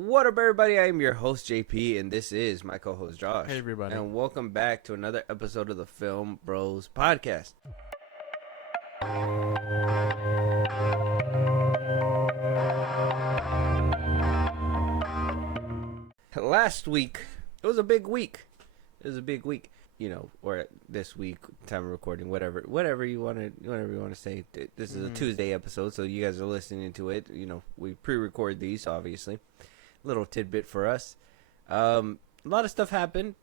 What up, everybody? I am your host, JP, and this is my co-host, Josh. Hey, everybody. And welcome back to another episode of the FIlmBros podcast. Last week, it was a big week. Or this week, time of recording, whatever you want to say. This is a Tuesday episode, so you guys are listening to it. We pre-record these, obviously. Little tidbit for us. A lot of stuff happened.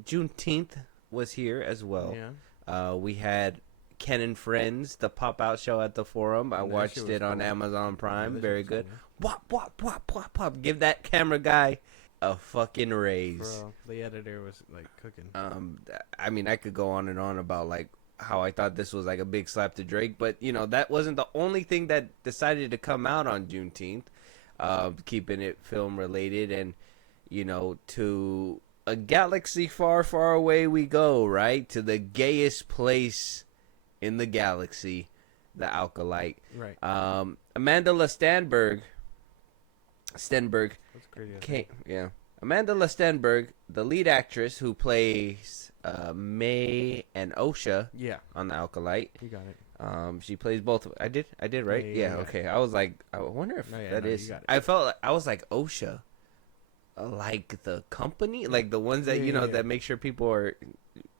Juneteenth was here as well. Yeah. We had Ken and Friends, the pop-out show at the Forum. I watched it on Amazon Prime. Very good. Wop, wop, wop, wop, wop. Give that camera guy a fucking raise. Bro, the editor was like cooking. I could go on and on about like how I thought this was like a big slap to Drake, but that wasn't the only thing that decided to come out on Juneteenth. Keeping it film related, and to a galaxy far, far away we go, right? To the gayest place in the galaxy, the Acolyte. Right. Amanda Stenberg. That's crazy. Amanda Stenberg, the lead actress who plays May and Osha. Yeah. On the Acolyte. You got it. She plays both. I did right. Yeah. Okay. I was like, I wonder if that is. I was like Osha, like the company, like the ones that that make sure people are,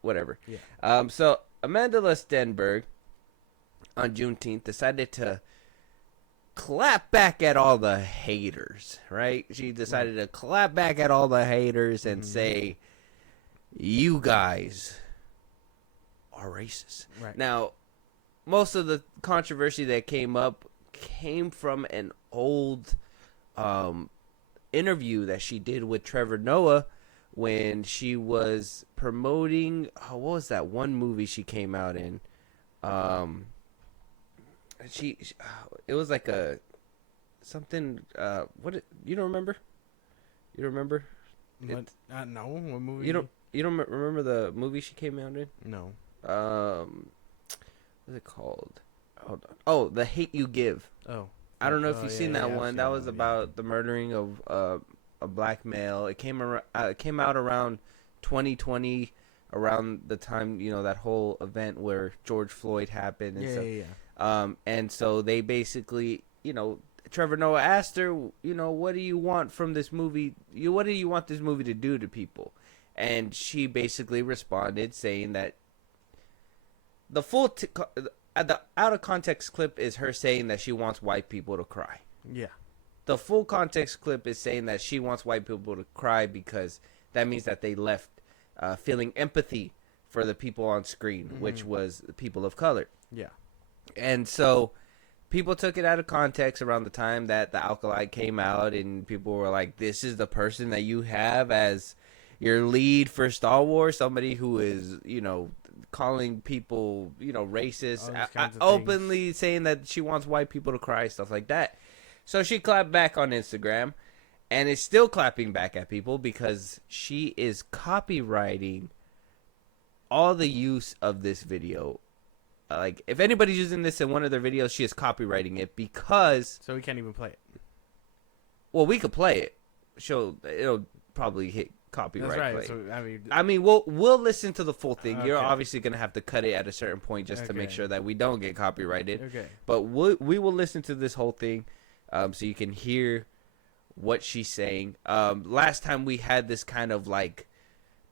whatever. Yeah. So Amanda Stenberg on Juneteenth decided to clap back at all the haters. Right? She decided to clap back at all the haters and say, "You guys are racist." Right. Now, most of the controversy that came from an old interview that she did with Trevor Noah when she was promoting, what was that one movie she came out in? It was like a something. You don't remember? You don't remember? No. What movie? You don't remember the movie she came out in? No. What's it called? Hold on. Oh, The Hate You Give. Oh. I don't know if you've seen that one. Seen that was about the murdering of a black male. It came out around 2020, around the time that whole event where George Floyd happened and stuff. Yeah. And so they basically, Trevor Noah asked her, what do you want from this movie? What do you want this movie to do to people? And she basically responded saying that the full the out of context clip is her saying that she wants white people to cry. Yeah. The full context clip is saying that she wants white people to cry because that means that they left feeling empathy for the people on screen, which was the people of color. Yeah. And so people took it out of context around the time that the Acolyte came out, and people were like, "This is the person that you have as your lead for Star Wars, somebody who is, calling people, racist, openly saying that she wants white people to cry, stuff like that." So she clapped back on Instagram, and is still clapping back at people because she is copywriting all the use of this video. Like, if anybody's using this in one of their videos, she is copywriting it because... So we can't even play it. Well, we could play it. It'll probably hit copyright. That's right. Play. So, I mean, we'll listen to the full thing. Okay. You're obviously gonna have to cut it at a certain point just to make sure that we don't get copyrighted. Okay. But we will listen to this whole thing, so you can hear what she's saying. Last time we had this kind of like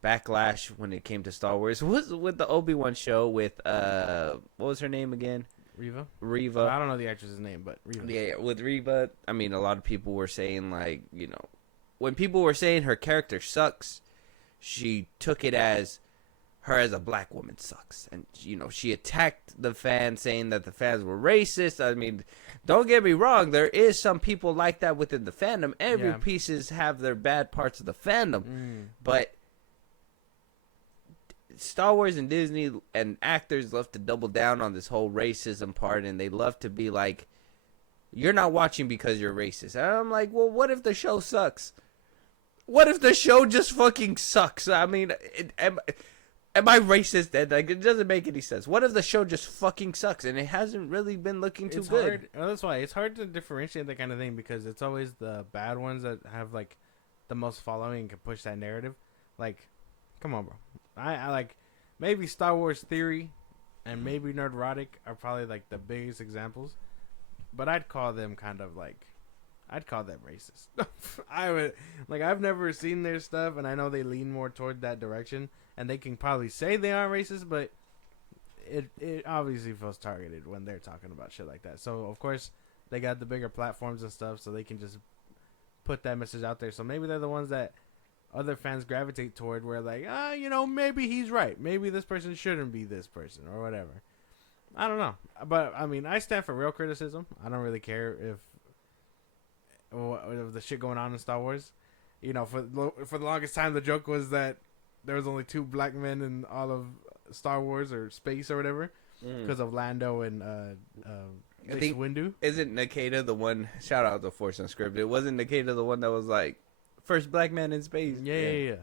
backlash when it came to Star Wars was with the Obi-Wan show with what was her name again? Reva. Well, I don't know the actress's name, but Reva. Yeah, with Reva, I mean, a lot of people were saying like, when people were saying her character sucks, she took it as her as a black woman sucks, and she attacked the fans, saying that the fans were racist. I mean, don't get me wrong, there is some people like that within the fandom. Every pieces have their bad parts of the fandom, but Star Wars and Disney and actors love to double down on this whole racism part, and they love to be like, "You're not watching because you're racist." And I'm like, well, what if the show sucks? What if the show just fucking sucks? I mean, am I racist? Then like it doesn't make any sense. What if the show just fucking sucks and it hasn't really been looking too good? Hard. Well, that's why it's hard to differentiate that kind of thing because it's always the bad ones that have like the most following and can push that narrative. Like, come on, bro. I like maybe Star Wars Theory and maybe Nerdrotic are probably like the biggest examples, but I'd call them kind of like. I'd call them racist. I would like. I've never seen their stuff, and I know they lean more toward that direction. And they can probably say they aren't racist, but it obviously feels targeted when they're talking about shit like that. So of course they got the bigger platforms and stuff, so they can just put that message out there. So maybe they're the ones that other fans gravitate toward, where like, maybe he's right. Maybe this person shouldn't be this person or whatever. I don't know, but I mean, I stand for real criticism. I don't really care if the shit going on in Star Wars. For the longest time, the joke was that there was only 2 black men in all of Star Wars or space or whatever because of Lando and I think Windu. Isn't Nikita the one? Shout out to Force Unscripted. Wasn't Nikita the one that was like first black man in space? Yeah.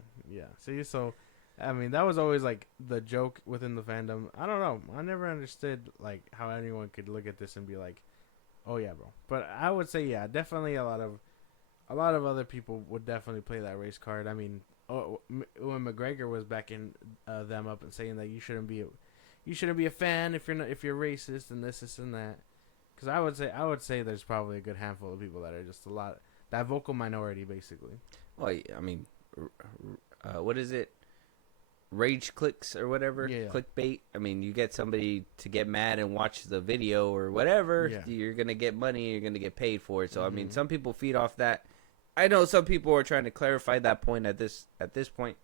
See, so I mean, that was always like the joke within the fandom. I don't know. I never understood like how anyone could look at this and be like, "Oh yeah, bro." But I would say, yeah, definitely a lot of other people would definitely play that race card. I mean, when McGregor was backing them up and saying that you shouldn't be a fan if you're racist and this and that. Because I would say there's probably a good handful of people that are just that vocal minority basically. Well, I mean, what is it? Rage clicks or whatever, clickbait. I mean, you get somebody to get mad and watch the video or whatever, you're gonna get money, you're gonna get paid for it. So I mean, some people feed off that. I know some people are trying to clarify that point at this point.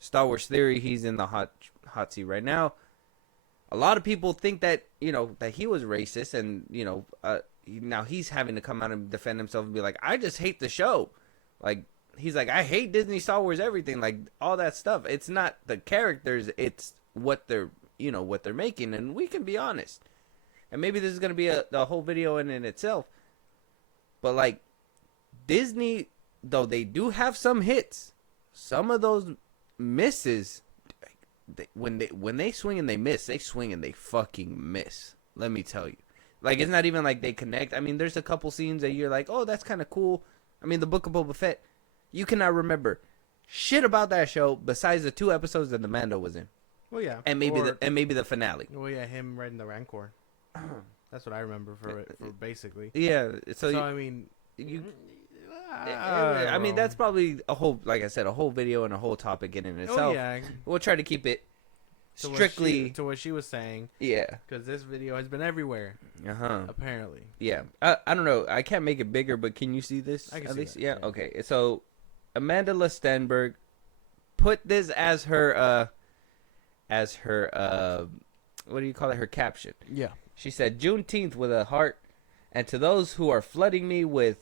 Star Wars Theory, he's in the hot seat right now. A lot of people think that that he was racist, and now he's having to come out and defend himself and be like, I just hate the show, like. He's like, I hate Disney, Star Wars, everything, like all that stuff. It's not the characters, it's what they're making, and we can be honest. And maybe this is gonna be a whole video in itself. But like Disney, though they do have some hits, some of those misses, when they swing and they miss, they swing and they fucking miss. Let me tell you, like it's not even like they connect. I mean, there's a couple scenes that you're like, oh, that's kind of cool. I mean, the Book of Boba Fett. You cannot remember shit about that show besides the 2 episodes that the Mando was in. Well, yeah, and maybe the finale. Well, yeah, him riding the Rancor. That's what I remember for basically. Yeah, so I mean, I mean that's probably a whole, like I said, a whole video and a whole topic in itself. Oh, yeah. We'll try to keep it strictly to what she was saying. Yeah, because this video has been everywhere. Apparently. Yeah, I don't know. I can't make it bigger, but can you see this? I can at see least. that. Yeah. Okay. So Amanda Lestenberg put this as her what do you call it? Her caption. Yeah. She said, Juneteenth with a heart, and to those who are flooding me with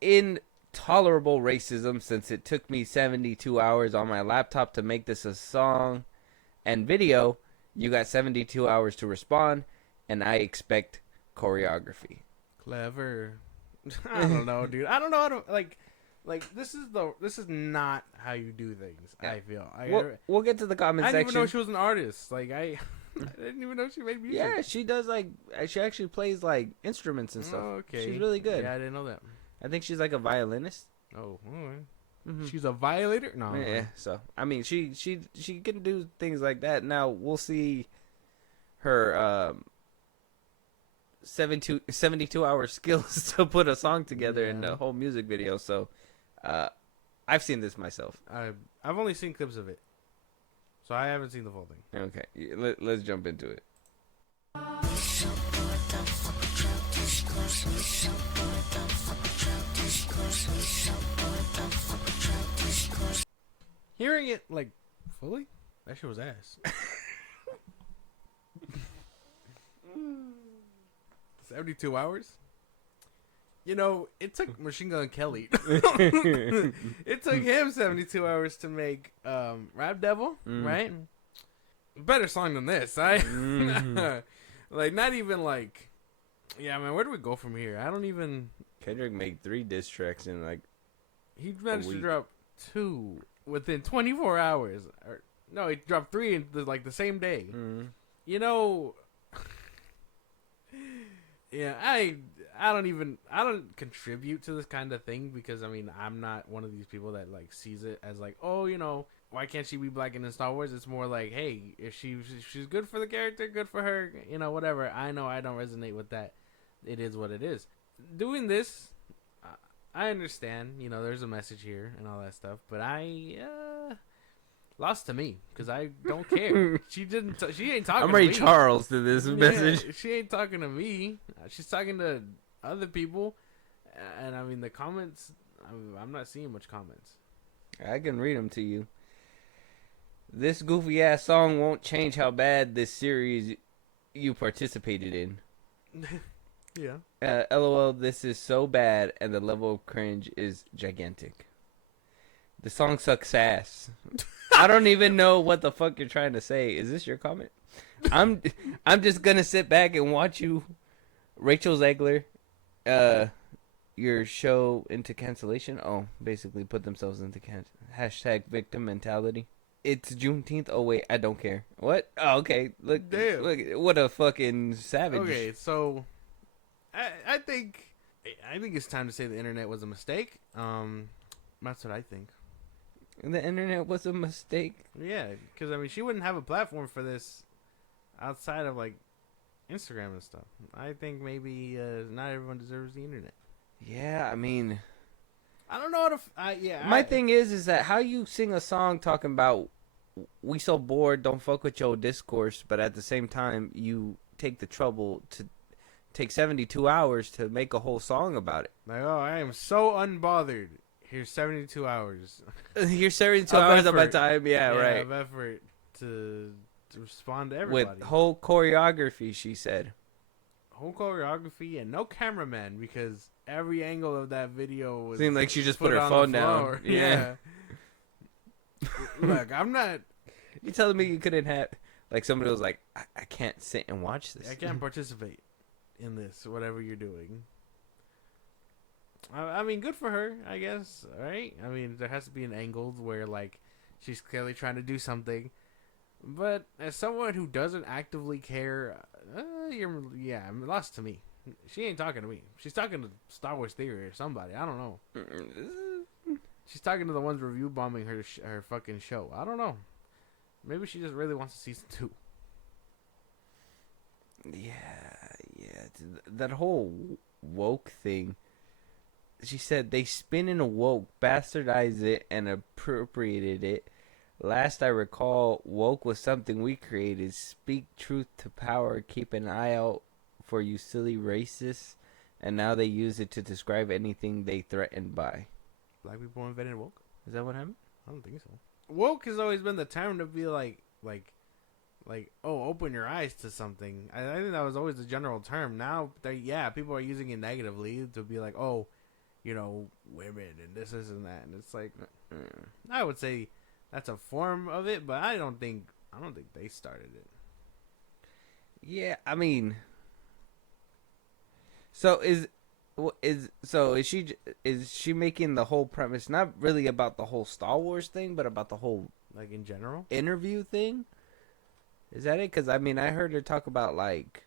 intolerable racism since it took me 72 hours on my laptop to make this a song and video, you got 72 hours to respond, and I expect choreography. Clever. I don't know, dude. I don't know how to, like this is not how you do things. Yeah. I feel. We'll get to the comment section. I didn't even know she was an artist. Like I didn't even know she made music. Yeah, she does. Like she actually plays like instruments and stuff. Oh, okay, she's really good. Yeah, I didn't know that. I think she's like a violinist. Oh, all right. Mm-hmm. She's a violator. No. Yeah. So I mean, she can do things like that. Now we'll see her 72 hour skills to put a song together in a whole music video. So. I've seen this myself. I've only seen clips of it, so I haven't seen the full thing. Okay, let's jump into it. Hearing it like fully, that shit was ass. 72 hours. It took Machine Gun Kelly. It took him 72 hours to make Rap Devil, right? Better song than this. Like, not even like... Yeah, man, where do we go from here? I don't even... Kendrick made 3 diss tracks in, like, he managed to drop 2 within 24 hours. No, he dropped 3 in the same day. Mm. You know, yeah, I don't contribute to this kind of thing because I mean I'm not one of these people that like sees it as like, oh, why can't she be black in Star Wars? It's more like, hey, if she's good for the character, good for her, whatever. I know I don't resonate with that. It is what it is. Doing this, I understand. There's a message here and all that stuff, but I lost to me because I don't care. She ain't talking. I'm to Ray me. Charles to this message. She ain't talking to me. She's talking to other people, and I mean the comments. I'm not seeing much comments. I can read them to you. This goofy ass song won't change how bad this series you participated in. Yeah. LOL, this is so bad, and the level of cringe is gigantic. The song sucks ass. I don't even know what the fuck you're trying to say. Is this your comment? I'm just gonna sit back and watch you, Rachel Zegler, your show into cancellation. Oh, basically put themselves into hashtag victim mentality. It's Juneteenth. Oh wait, I don't care. What? Oh, okay. Look, Damn. look, what a fucking savage. Okay, so I think it's time to say the internet was a mistake. That's what I think. The internet was a mistake. Yeah, because I mean, she wouldn't have a platform for this outside of like Instagram and stuff. I think maybe not everyone deserves the internet. Yeah, I mean, I don't know what my thing is that how you sing a song talking about we so bored, don't fuck with your discourse, but at the same time you take the trouble to take 72 hours to make a whole song about it. Like, oh, I am so unbothered. Here's 72 hours. Here's 72 hours of my time. Yeah, right. Of effort to respond to everybody. With whole choreography, she said. Whole choreography and no cameraman because every angle of that video was seemed like she just put her phone down. Yeah. Look, I'm not. You telling me you couldn't have like somebody was like, I can't sit and watch this. I can't participate in this, whatever you're doing. I mean, good for her, I guess. Right? I mean, there has to be an angle where like she's clearly trying to do something. But as someone who doesn't actively care, I'm lost to me. She ain't talking to me. She's talking to Star Wars Theory or somebody. I don't know. She's talking to the ones review bombing her fucking show. I don't know. Maybe she just really wants a season 2. Yeah. That whole woke thing. She said they spin in a woke, bastardized it, and appropriated it. Last I recall, woke was something we created. Speak truth to power. Keep an eye out for you silly racists. And now they use it to describe anything they threaten by. Black people invented woke? Is that what happened? I don't think so. Woke has always been the term to be like, oh, open your eyes to something. I think that was always the general term. Now, people are using it negatively to be like, oh, women and this and that. And it's like, I would say that's a form of it, but I don't think they started it. Yeah, I mean, so is she making the whole premise not really about the whole Star Wars thing, but about the whole like in general interview thing? Is that it? Because I mean, I heard her talk about like,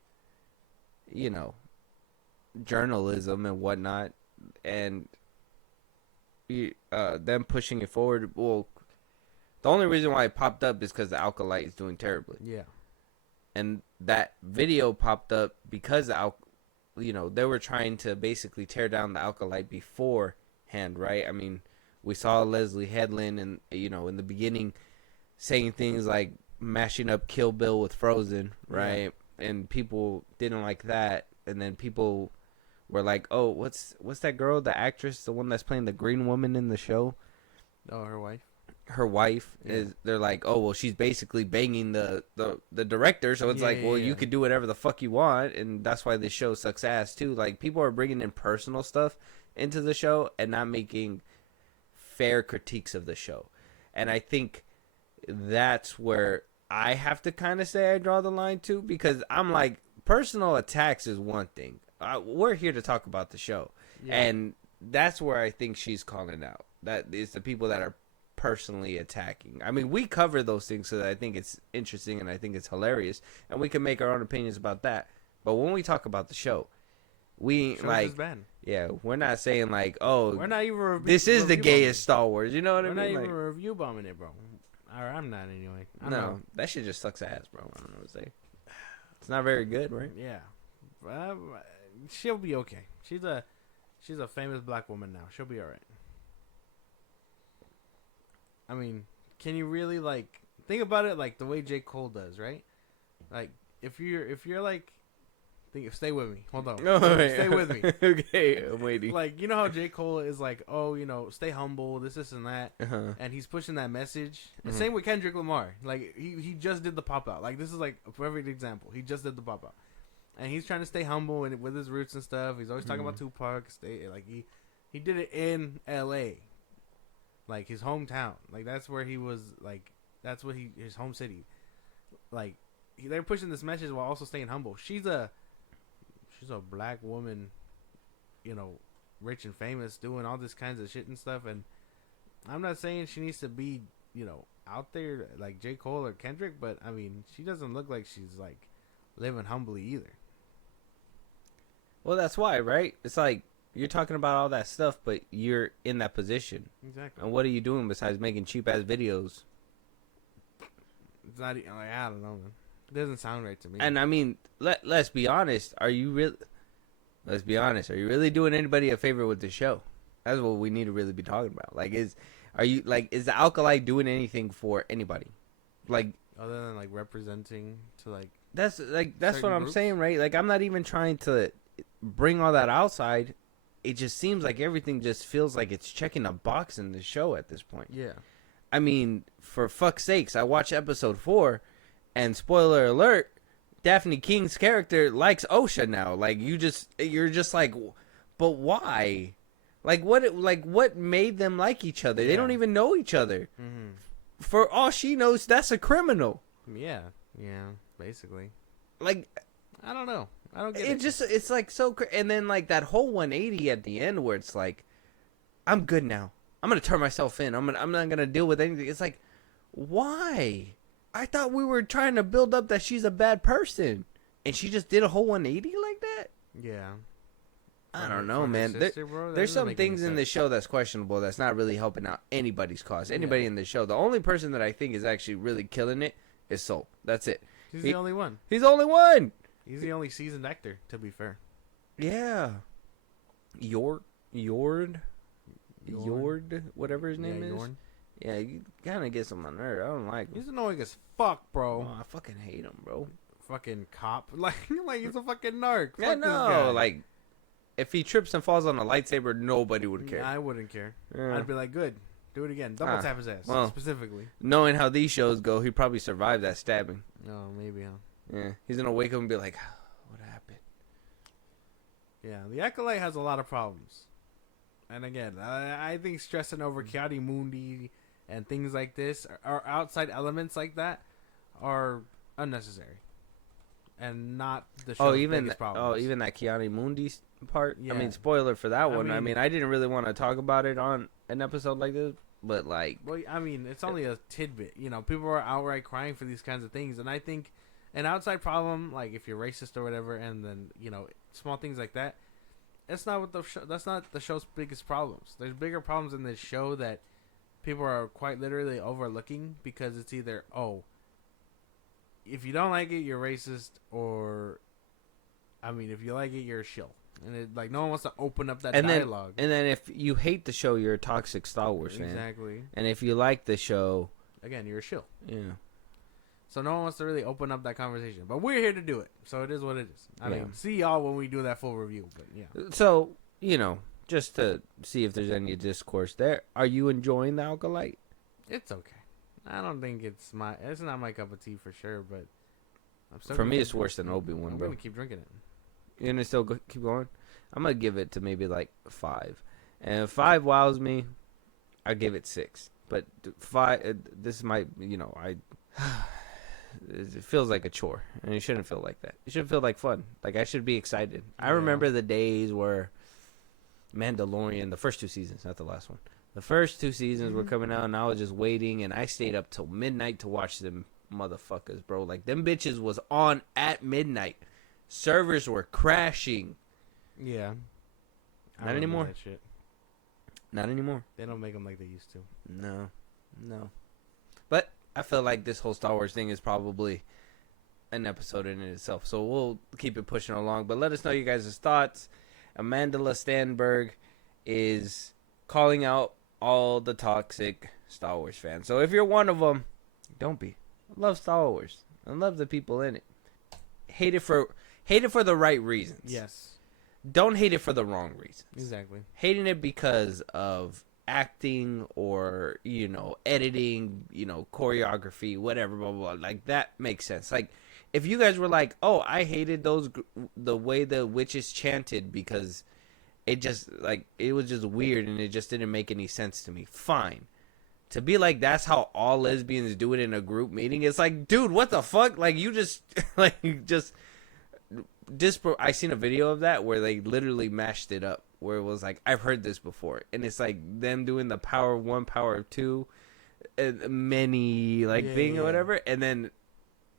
journalism and whatnot, and them pushing it forward. Well, the only reason why it popped up is because the Acolyte is doing terribly. Yeah. And that video popped up because they were trying to basically tear down the Acolyte beforehand, right? I mean, we saw Leslie Headland and in the beginning saying things like mashing up Kill Bill with Frozen, right? Yeah. And people didn't like that, and then people were like, "Oh, what's that girl, the actress, the one that's playing the green woman in the show?" Oh, her wife. Her wife is. They're like, "Oh, well, she's basically banging the director." So it's you could do whatever the fuck you want, and that's why this show sucks ass too. Like, people are bringing in personal stuff into the show and not making fair critiques of the show, and I think that's where I have to kind of say I draw the line too, because I'm like, personal attacks is one thing. We're here to talk about the show, and that's where I think she's calling out. That is the people that are personally attacking. I mean, we cover those things so that I think it's interesting and I think it's hilarious, and we can make our own opinions about that. But when we talk about the show, we ain't like, yeah, we're not saying like, oh, we're not even this is the gayest Star Wars. You know what I mean? We're not even like, review bombing it, bro. Or I'm not anyway. No, that shit just sucks ass, bro. I don't know what to say. It's not very good, right? Yeah, she'll be okay. She's a famous black woman now. She'll be all right. I mean, can you really like think about it like the way J. Cole does, right? Like if you're like, stay with me. Hold on, stay with me. Okay, I'm waiting. Like you know how J. Cole is like, oh, stay humble, this and that, and he's pushing that message. The same with Kendrick Lamar. Like he just did the pop out. Like this is like a perfect example. He just did the pop out, and he's trying to stay humble and with his roots and stuff. He's always talking about Tupac. He did it in L.A. Like his hometown, like that's where he was, like that's what his home city. Like they're pushing this message while also staying humble. She's a black woman, rich and famous, doing all this kinds of shit and stuff. And I'm not saying she needs to be, out there like J. Cole or Kendrick, but I mean she doesn't look like she's like living humbly either. Well, that's why, right? It's like. You're talking about all that stuff, but you're in that position. Exactly. And what are you doing besides making cheap ass videos? It's not like I don't know, man. It doesn't sound right to me. And I mean, let's be honest. Let's be honest. Are you really doing anybody a favor with the show? That's what we need to really be talking about. Like, is the Acolyte doing anything for anybody? Like, other than like representing to like. That's what I'm groups? saying, right? Like, I'm not even trying to bring all that outside. It just seems like everything just feels like it's checking a box in the show at this point. Yeah. I mean, for fuck's sakes, I watched episode 4, and spoiler alert, Daphne King's character likes Osha now. Like, you're just like, but why? Like, what made them like each other? Yeah. They don't even know each other. Mm-hmm. For all she knows, that's a criminal. Yeah, basically. Like, I don't know. I don't get it. It's like so, and then like that whole 180 at the end where it's like, I'm good now. I'm gonna turn myself in. I'm not gonna deal with anything. It's like, why? I thought we were trying to build up that she's a bad person, and she just did a whole 180 like that. Yeah. I don't know, man. There's some things in the show that's questionable. That's not really helping out anybody's cause. Anybody in the show. The only person that I think is actually really killing it is Soul. That's it. He's the only one. He's the only one. He's the only seasoned actor, to be fair. Yeah. Yord, whatever his name is. Yorn. Yeah, you kind of gets on my nerve. I don't like him. He's annoying as fuck, bro. Oh, I fucking hate him, bro. Fucking cop. Like he's a fucking narc. Yeah, fuck no. This guy. Like, if he trips and falls on a lightsaber, nobody would care. I wouldn't care. Yeah. I'd be like, good. Do it again. Double tap his ass, specifically. Knowing how these shows go, he probably survived that stabbing. Oh, maybe, huh? Yeah, he's gonna wake up and be like, "What happened?" Yeah, the Acolyte has a lot of problems, and again, I think stressing over Kiadi Mundi and things like this, or outside elements like that, are unnecessary, and not the show's biggest problems. Even that Kiadi Mundi part. Yeah. I mean, spoiler for that one. I mean, I didn't really want to talk about it on an episode like this, but like, well, I mean, it's only a tidbit. People are outright crying for these kinds of things, and I think. An outside problem, like if you're racist or whatever, and then small things like that. That's not what that's not the show's biggest problems. There's bigger problems in this show that people are quite literally overlooking because it's either if you don't like it, you're racist, or if you like it, you're a shill. And no one wants to open up that dialogue. And then if you hate the show, you're a toxic Star Wars fan. Exactly. And if you like the show, again, you're a shill. Yeah. So no one wants to really open up that conversation. But we're here to do it. So it is what it is. I mean, see y'all when we do that full review. But yeah. So, just to see if there's any discourse there, are you enjoying the Acolyte? It's okay. I don't think it's not my cup of tea for sure, but for me it's worse than Obi-Wan, I'm bro. going to keep drinking it. You're going to still keep going? I'm going to give it to maybe like 5. And if 5 wows me, I give it 6. But 5, this might, it feels like a chore, and it shouldn't feel like that. It should feel like fun. Like, I should be excited. I remember the days where Mandalorian, the first 2 seasons, not the last one. The first 2 seasons were coming out, and I was just waiting, and I stayed up till midnight to watch them motherfuckers, bro. Like, them bitches was on at midnight. Servers were crashing. Yeah. Not anymore. That shit. Not anymore. They don't make them like they used to. No. But I feel like this whole Star Wars thing is probably an episode in itself. So we'll keep it pushing along. But let us know you guys' thoughts. Amanda Stenberg is calling out all the toxic Star Wars fans. So if you're one of them, don't be. I love Star Wars. I love the people in it. Hate it for the right reasons. Yes. Don't hate it for the wrong reasons. Exactly. Hating it because of acting or, editing, choreography, whatever, blah, blah, blah. Like, that makes sense. Like, if you guys were like, oh, I hated the way the witches chanted because it just, like, it was just weird and it just didn't make any sense to me. Fine. To be like, that's how all lesbians do it in a group meeting. It's like, dude, what the fuck? Like, you just, I seen a video of that where they literally mashed it up. Where it was like, I've heard this before. And it's like them doing the power of one, power of two, many, thing or whatever. And then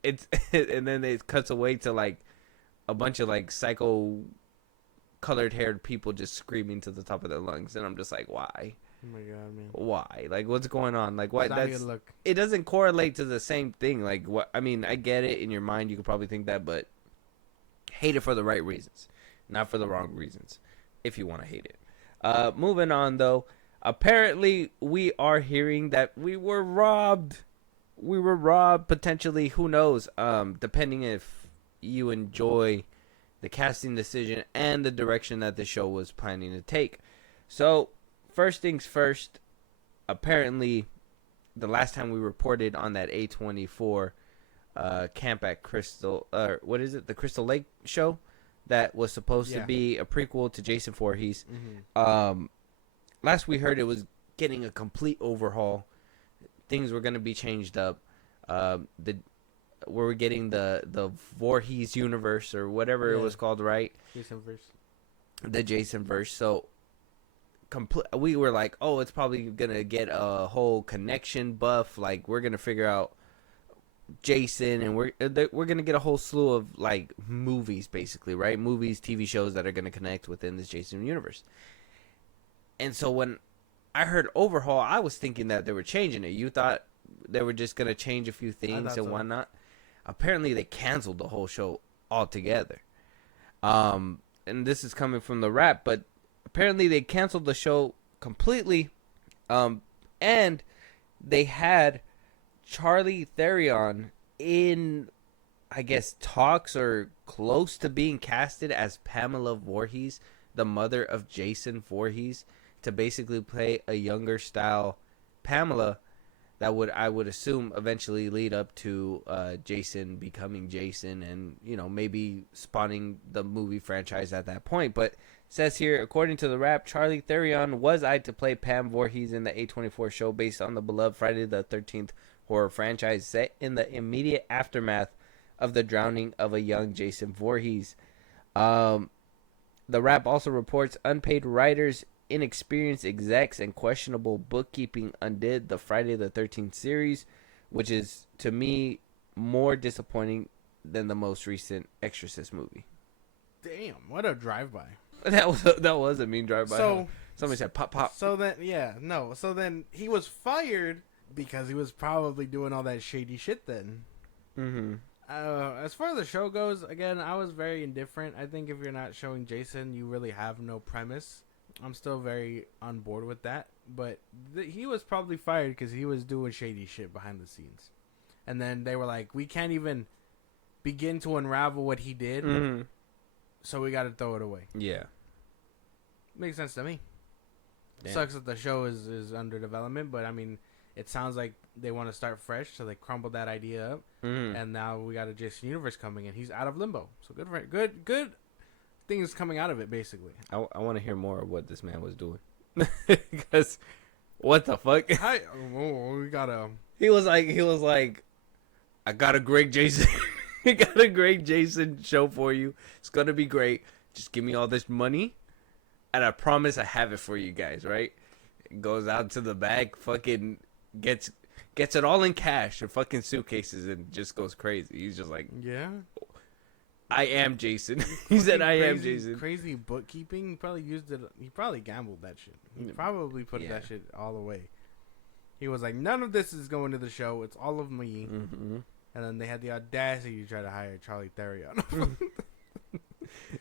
it cuts away to, like, a bunch of, like, psycho colored haired people just screaming to the top of their lungs. And I'm just like, why? Oh my god, man. Why? Like, what's going on? Like, why? That's look. It doesn't correlate to the same thing. Like, what? I mean, I get it in your mind. You could probably think that, but hate it for the right reasons, not for the wrong reasons. If you want to hate it. Moving on, though. Apparently, we are hearing that we were robbed. We were robbed, potentially. Who knows? Depending if you enjoy the casting decision and the direction that the show was planning to take. So, first things first, apparently, the last time we reported on that A24 camp at Crystal, what is it? The Crystal Lake show that was supposed to be a prequel to Jason Voorhees. Mm-hmm. Last we heard, it was getting a complete overhaul. Things were going to be changed up. We're getting the Voorhees universe or whatever it was called, right? The Jason verse. So we were like, oh, it's probably gonna get a whole connection buff. Like, we're gonna figure out Jason, and we're gonna get a whole slew of, like, movies, basically, right? Movies, TV shows that are gonna connect within this Jason universe. And so when I heard overhaul, I was thinking that they were changing it. You thought they were just gonna change a few things and whatnot. Apparently, they canceled the whole show altogether. And this is coming from the Wrap, but apparently they canceled the show completely, and they had Charlie Theron in, I guess, talks or close to being casted as Pamela Voorhees, the mother of Jason Voorhees, to basically play a younger style Pamela that would, I would assume, eventually lead up to Jason becoming Jason and, maybe spawning the movie franchise at that point. But says here, according to the Wrap, Charlie Theron was eyed to play Pam Voorhees in the A24 show based on the beloved Friday the 13th horror franchise set in the immediate aftermath of the drowning of a young Jason Voorhees. The Wrap also reports unpaid writers, inexperienced execs, and questionable bookkeeping undid the Friday the 13th series, which is, to me, more disappointing than the most recent Exorcist movie. Damn, what a drive-by. That was a mean drive-by. So somebody said pop pop. So then he was fired because he was probably doing all that shady shit then. Mm-hmm. As far as the show goes, again, I was very indifferent. I think if you're not showing Jason, you really have no premise. I'm still very on board with that. But he was probably fired because he was doing shady shit behind the scenes. And then they were like, we can't even begin to unravel what he did. Mm-hmm. So we got to throw it away. Yeah. Makes sense to me. Damn. Sucks that the show is under development, but I mean, it sounds like they want to start fresh, so they crumbled that idea up, and now we got a Jason Universe coming in. He's out of limbo, so good things coming out of it, basically. I want to hear more of what this man was doing, because what the fuck? We gotta. He was like, I got a great Jason. I got a great Jason show for you. It's gonna be great. Just give me all this money, and I promise I have it for you guys, right? Goes out to the bag, fucking gets it all in cash and fucking suitcases, and just goes crazy. He's just like, Yeah. I am Jason. He said, I am Jason. Crazy bookkeeping. He probably used it. He probably gambled that shit. He probably put that shit all away. He was like, none of this is going to the show. It's all of me. Mm-hmm. And then they had the audacity to try to hire Charlie Theron.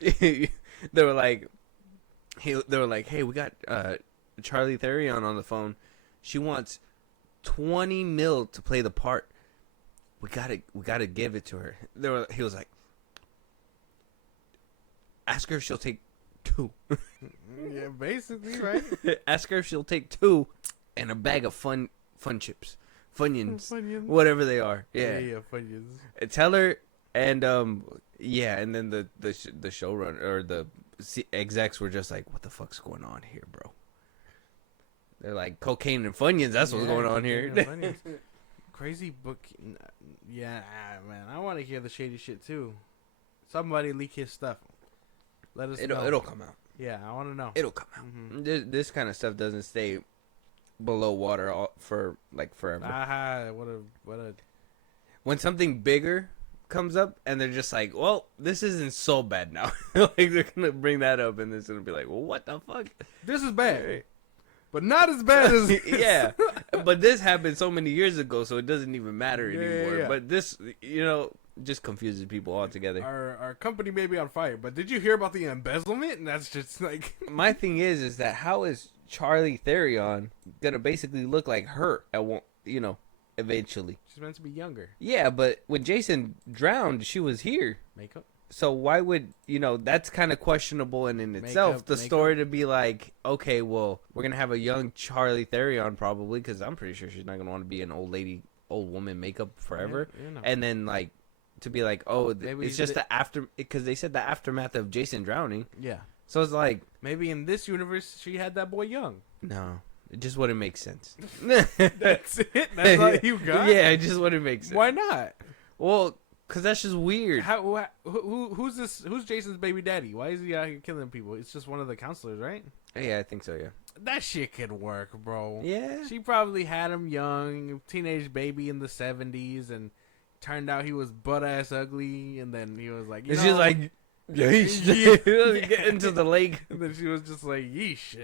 They were like, hey, we got Charlie Theron on the phone. She wants 20 mil to play the part. We gotta give it to her. He was like, ask her if she'll take 2. Yeah, basically, right? Ask her if she'll take 2 and a bag of fun chips, Funyuns, whatever they are. Yeah, Funyuns. Tell her, and and then the showrunner or the execs were just like, what the fuck's going on here, bro? They're like, cocaine and Funyuns. That's what's going on here. Crazy book. Yeah, man. I want to hear the shady shit too. Somebody leak his stuff. Let us know. It'll come out. Yeah, I want to know. It'll come out. Mm-hmm. This kind of stuff doesn't stay below water for like forever. What a. When something bigger comes up and they're just like, well, this isn't so bad now. Like they're gonna bring that up and it's gonna be like, well, what the fuck? This is bad. But not as bad as this. Yeah, but this happened so many years ago, so it doesn't even matter anymore. Yeah. But this, just confuses people altogether. Our company may be on fire, but did you hear about the embezzlement? And that's just like... My thing is that how is Charlie Theron gonna basically look like her at one, eventually? She's meant to be younger. Yeah, but when Jason drowned, she was here. Makeup? So why would, that's kind of questionable in itself. The story to be like, okay, well, we're going to have a young Charlie Theron probably, because I'm pretty sure she's not going to want to be an old woman makeup forever. Yeah, and then, like, to be like, oh, it's just because they said the aftermath of Jason drowning. Yeah. So it's like. Maybe in this universe, she had that boy young. No. It just wouldn't make sense. That's it? That's all you got? Yeah, it just wouldn't make sense. Why not? Well... Cause that's just weird. Who's this? Who's Jason's baby daddy? Why is he out here killing people? It's just one of the counselors, right? Yeah, I think so. Yeah. That shit could work, bro. Yeah. She probably had him young, teenage baby in the 70s, and turned out he was butt ass ugly, and then he was like, she's like, yeesh, get into the lake. And then she was just like, yeesh,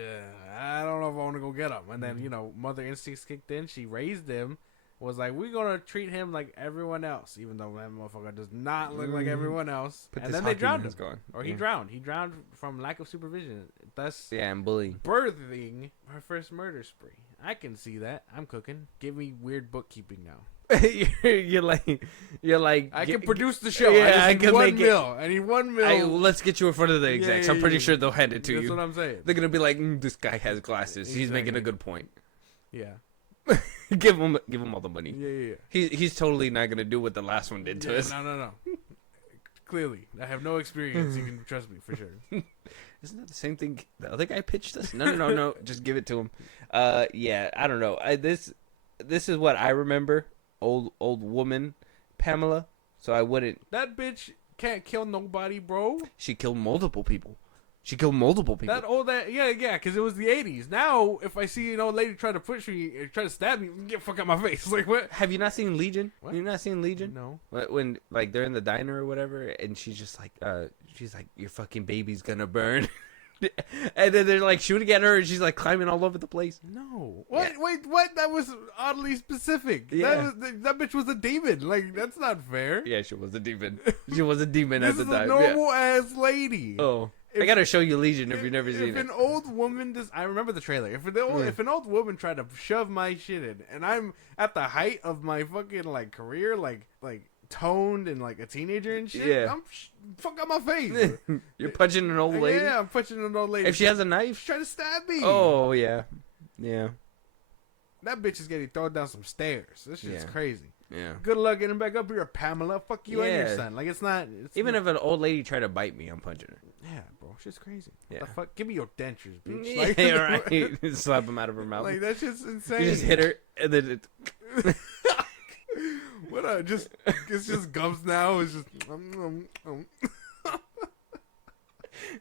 I don't know if I want to go get him. And then mother instincts kicked in. She raised him. Was like, we're gonna treat him like everyone else, even though that motherfucker does not look like everyone else. And then they drowned him, or he drowned. He drowned from lack of supervision. Thus, and bullying, birthing her first murder spree. I can see that. I'm cooking. Give me weird bookkeeping now. you're like, I can produce the show. Yeah, I can make it. I need 1 mil. Let's get you in front of the execs. I'm pretty sure they'll hand it to you. That's what I'm saying. They're gonna be like, this guy has glasses. Exactly. He's making a good point. Yeah. give him all the money. Yeah. He's totally not gonna do what the last one did to us. No. Clearly, I have no experience. You can trust me for sure. Isn't that the same thing the other guy pitched us? No. Just give it to him. Yeah. I don't know. This is what I remember. Old woman, Pamela. So I wouldn't. That bitch can't kill nobody, bro. She killed multiple people. Yeah, because it was the 80s. Now, if I see an old lady try to push me, try to stab me, get fuck out my face. Like, what? Have you not seen Legion? What? You've not seen Legion? No. When like they're in the diner or whatever, and she's just like, your fucking baby's gonna burn. And then they're like shooting at her, and she's like climbing all over the place. No. What? Yeah. Wait, what? That was oddly specific. Yeah. That bitch was a demon. Like, that's not fair. Yeah, she was a demon. She was a demon at the time. This is a normal ass lady. Oh. I gotta show you Legion if you've never seen it. If an old woman I remember the trailer. If an old woman tried to shove my shit in, and I'm at the height of my fucking like career, like toned and like a teenager and shit, yeah. I'm fuck out my face. You're punching an old lady. Yeah, I'm punching an old lady. If she has a knife, she's trying to stab me. Oh yeah. That bitch is getting thrown down some stairs. This shit's crazy. Yeah. Good luck getting back up here, Pamela. Fuck you and your son. Like, it's not. Even if an old lady tried to bite me, I'm punching her. Yeah, bro. Shit's crazy. Yeah. What the fuck? Give me your dentures, bitch. Like, yeah, right. Slap them out of her mouth. Like, that shit's insane. You just hit her, and then it. What? It's just gums now. It's just.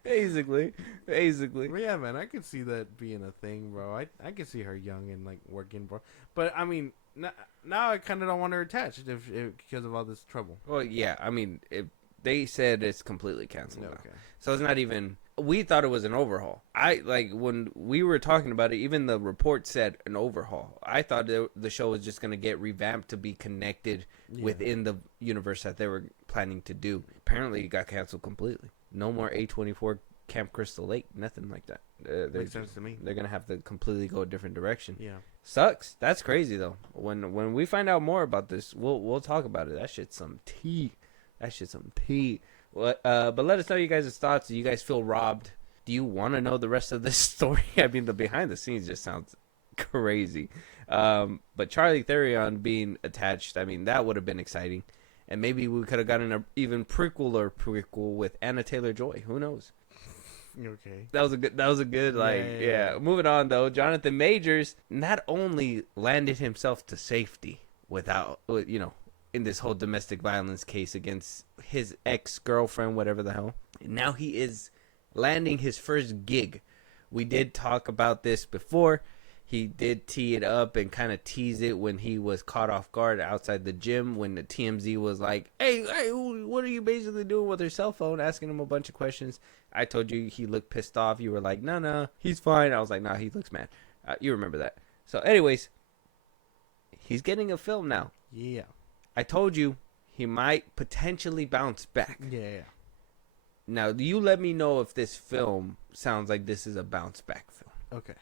Basically. But yeah, man, I could see that being a thing, bro. I could see her young and like working, bro. But I mean, now I kind of don't want her attached if because of all this trouble. Well, yeah. I mean, they said it's completely canceled now. Okay. So it's not even. We thought it was an overhaul. When we were talking about it. Even the report said an overhaul. I thought the show was just gonna get revamped to be connected within the universe that they were planning to do. Apparently, it got canceled completely. No more A24 Camp Crystal Lake. Nothing like that. Makes sense to me. They're gonna have to completely go a different direction. Yeah. Sucks. That's crazy though. When we find out more about this, we'll talk about it. That shit's some tea. Well, but let us know you guys' thoughts. Do you guys feel robbed? Do you want to know the rest of this story? I mean, the behind the scenes just sounds crazy. But Charlie Theron being attached, I mean, that would have been exciting. And maybe we could have gotten an even prequel with Anna Taylor-Joy. Who knows? Okay. That was a good yeah. Moving on though, Jonathan Majors not only landed himself to safety without in this whole domestic violence case against his ex-girlfriend, whatever the hell. Now he is landing his first gig. We did talk about this before. He did tee it up and kind of tease it when he was caught off guard outside the gym when the TMZ was like, hey, what are you basically doing with your cell phone? Asking him a bunch of questions. I told you he looked pissed off. You were like, no, he's fine. I was like, nah, he looks mad. You remember that. So anyways, he's getting a film now. Yeah. I told you he might potentially bounce back. Yeah. Now, you let me know if this film sounds like this is a bounce back film. Okay.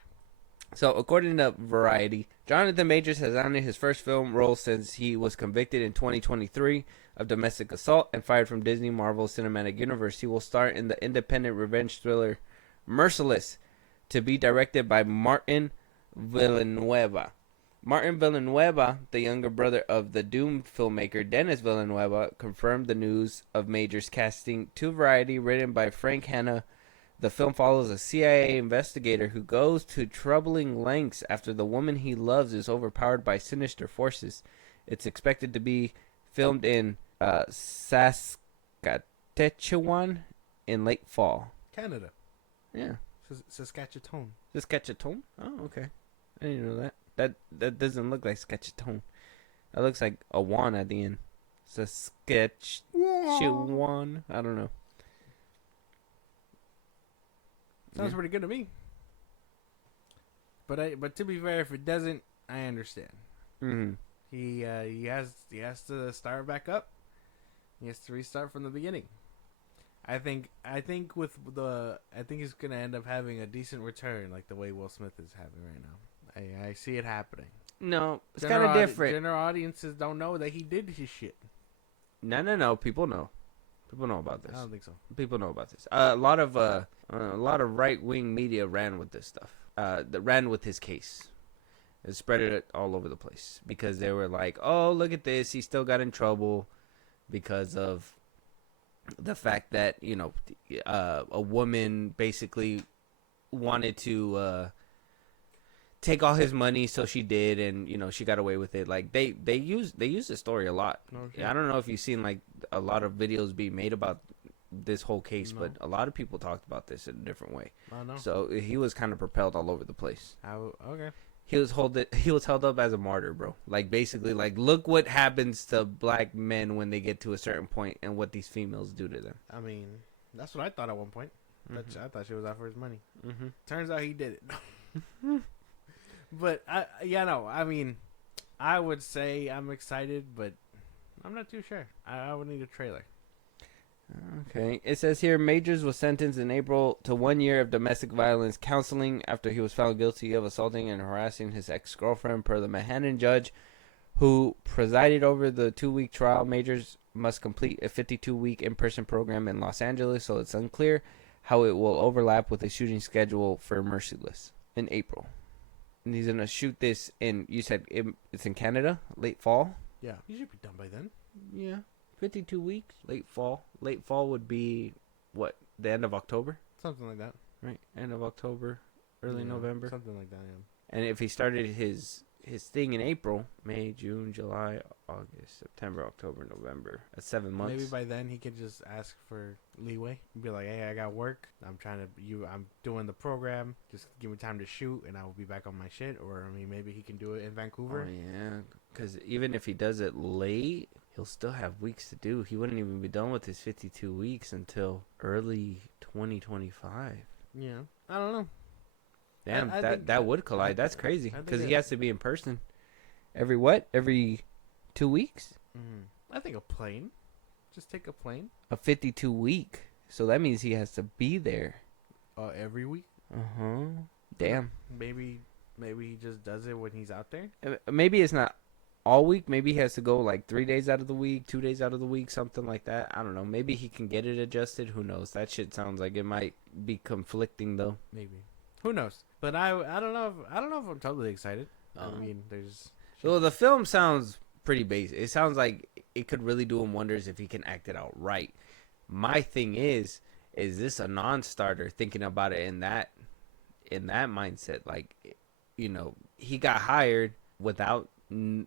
So, according to Variety, Jonathan Majors has landed his first film role since he was convicted in 2023 of domestic assault and fired from Disney Marvel Cinematic Universe. He will star in the independent revenge thriller Merciless, to be directed by Martin Villanueva. Martin Villanueva, the younger brother of the doomed filmmaker Dennis Villanueva, confirmed the news of Majors' casting to Variety, written by Frank Hanna. The film follows a CIA investigator who goes to troubling lengths after the woman he loves is overpowered by sinister forces. It's expected to be filmed in Saskatchewan in late fall. Canada. Yeah. Saskatchewan. Saskatchewan? Oh, okay. I didn't know that. That doesn't look like Saskatchewan. That looks like a one at the end. Saskatchewan. I don't know. Sounds pretty good to me. But to be fair, if it doesn't, I understand. Mm-hmm. He has to start back up. He has to restart from the beginning. I think he's gonna end up having a decent return, like the way Will Smith is having right now. I see it happening. No, it's kind of different. General audiences don't know that he did his shit. No. People know. People know about this. I don't think so. People know about this. A lot of right wing media ran with this stuff. That ran with his case. It spread it all over the place because they were like, "Oh, look at this! He still got in trouble because of the fact that a woman basically wanted to take all his money, so she did, and she got away with it." Like they use this story a lot. Okay. I don't know if you've seen like a lot of videos being made about this whole case, but a lot of people talked about this in a different way. I know. So he was kind of propelled all over the place. Okay. He was held up as a martyr, bro. Like basically, like look what happens to black men when they get to a certain point, and what these females do to them. I mean, that's what I thought at one point. I thought she was out for his money. Mm-hmm. Turns out he did it. But I mean, I would say I'm excited, but I'm not too sure. I would need a trailer. Okay. It says here, Majors was sentenced in April to 1 year of domestic violence counseling after he was found guilty of assaulting and harassing his ex-girlfriend, per the Manhattan judge who presided over the 2-week trial. Majors must complete a 52-week in-person program in Los Angeles, so it's unclear how it will overlap with the shooting schedule for Merciless in April. And he's going to shoot this in, you said it's in Canada, late fall? Yeah. He should be done by then. Yeah. 52 weeks, late fall. Late fall would be, what, the end of October? Something like that. Right, end of October, early November. Something like that, yeah. And if he started his his thing in April, May, June, July, August, September, October, November. That's 7 months. Maybe by then he could just ask for leeway. Be like, hey, I got work. I'm doing the program. Just give me time to shoot, and I will be back on my shit. Or I mean, maybe he can do it in Vancouver. Oh yeah, because even if he does it late, he'll still have weeks to do. He wouldn't even be done with his 52 weeks until early 2025. Yeah, I don't know. Damn, I think that would collide. That's crazy think because he it- has to be in person. Every 2 weeks? I think a plane. Just take a plane. A 52 week. So that means he has to be there. Every week. Damn. Maybe he just does it when he's out there. Maybe it's not all week. Maybe he has to go like 3 days out of the week, 2 days out of the week, something like that. I don't know. Maybe he can get it adjusted. Who knows? That shit sounds like it might be conflicting though. Maybe. Who knows? But I don't know if I'm totally excited. I mean, there's. So the film sounds pretty basic. It sounds like it could really do him wonders if he can act it out right. My thing is this a non-starter? Thinking about it in that mindset, like, you know, he got hired without knowing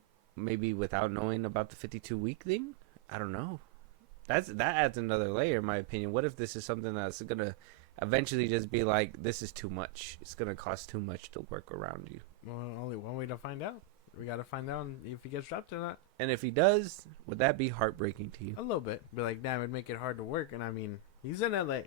about the 52 week thing. I don't know. That adds another layer, in my opinion. What if this is something that's gonna eventually just be like, this is too much. It's gonna cost too much to work around you. Well, only one way to find out. We gotta find out if he gets dropped or not. And if he does, would that be heartbreaking to you? A little bit. Be like, damn, it'd make it hard to work. And I mean, he's in LA.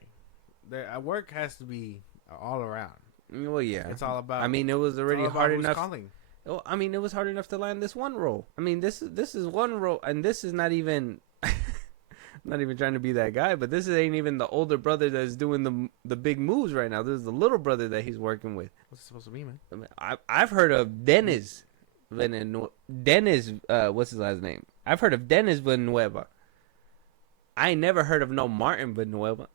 Work has to be all around. Well, yeah. It's all about. I mean, it was already hard enough. Calling. Well, I mean, it was hard enough to land this one role. I mean, this is one role, and this is not even. I'm not even trying to be that guy, but this ain't even the older brother that's doing the big moves right now. This is the little brother that he's working with. What's it supposed to be, man? I mean, I've heard of Dennis. What's his last name? I've heard of Dennis Villanueva. I ain't never heard of no Martin Villanueva.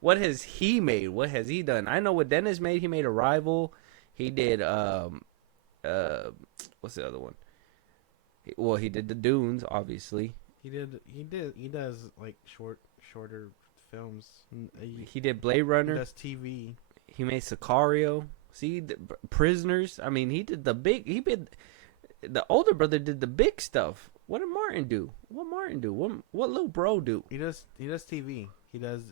What has he made? What has he done? I know what Dennis made. He made Arrival. He did what's the other one? Well, he did the Dunes, obviously. He does like shorter films. He did Blade Runner. He does TV. He made Sicario. See, Prisoners. I mean, he did the big. The older brother did the big stuff. What did Martin do? What little bro do? He does TV. He does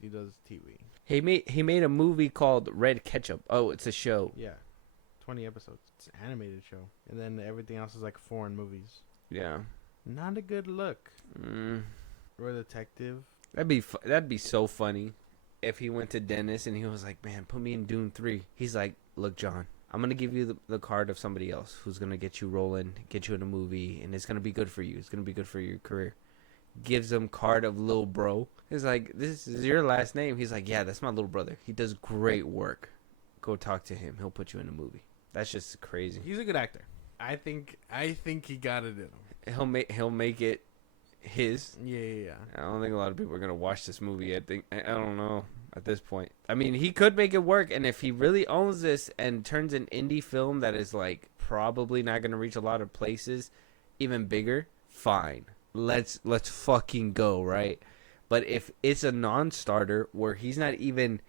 TV. He made a movie called Red Ketchup. Oh, it's a show. Yeah, 20 episodes. It's an animated show, and then everything else is like foreign movies. Yeah. Not a good look. Or a detective. That'd be so funny if he went to Dennis and he was like, "Man, put me in Dune 3." He's like, "Look, John, I'm gonna give you the card of somebody else who's gonna get you rolling, get you in a movie, and it's gonna be good for you. It's gonna be good for your career." Gives him card of little bro. He's like, "This is your last name." He's like, "Yeah, that's my little brother. He does great work. Go talk to him. He'll put you in a movie." That's just crazy. He's a good actor. I think he got it in him. He'll make it his. Yeah. I don't think a lot of people are gonna watch this movie. I don't know at this point. I mean, he could make it work, and if he really owns this and turns an indie film that is like probably not gonna reach a lot of places, even bigger, fine. Let's fucking go, right? But if it's a non-starter where he's not even,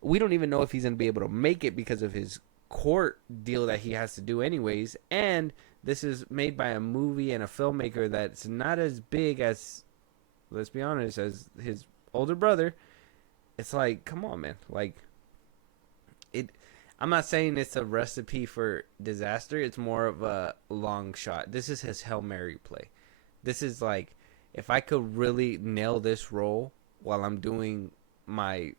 we don't even know if he's gonna be able to make it because of his court deal that he has to do anyways, and this is made by a movie and a filmmaker that's not as big as, let's be honest, as his older brother. It's like, come on, man. Like, I'm not saying it's a recipe for disaster. It's more of a long shot. This is his Hail Mary play. This is like, if I could really nail this role while I'm doing my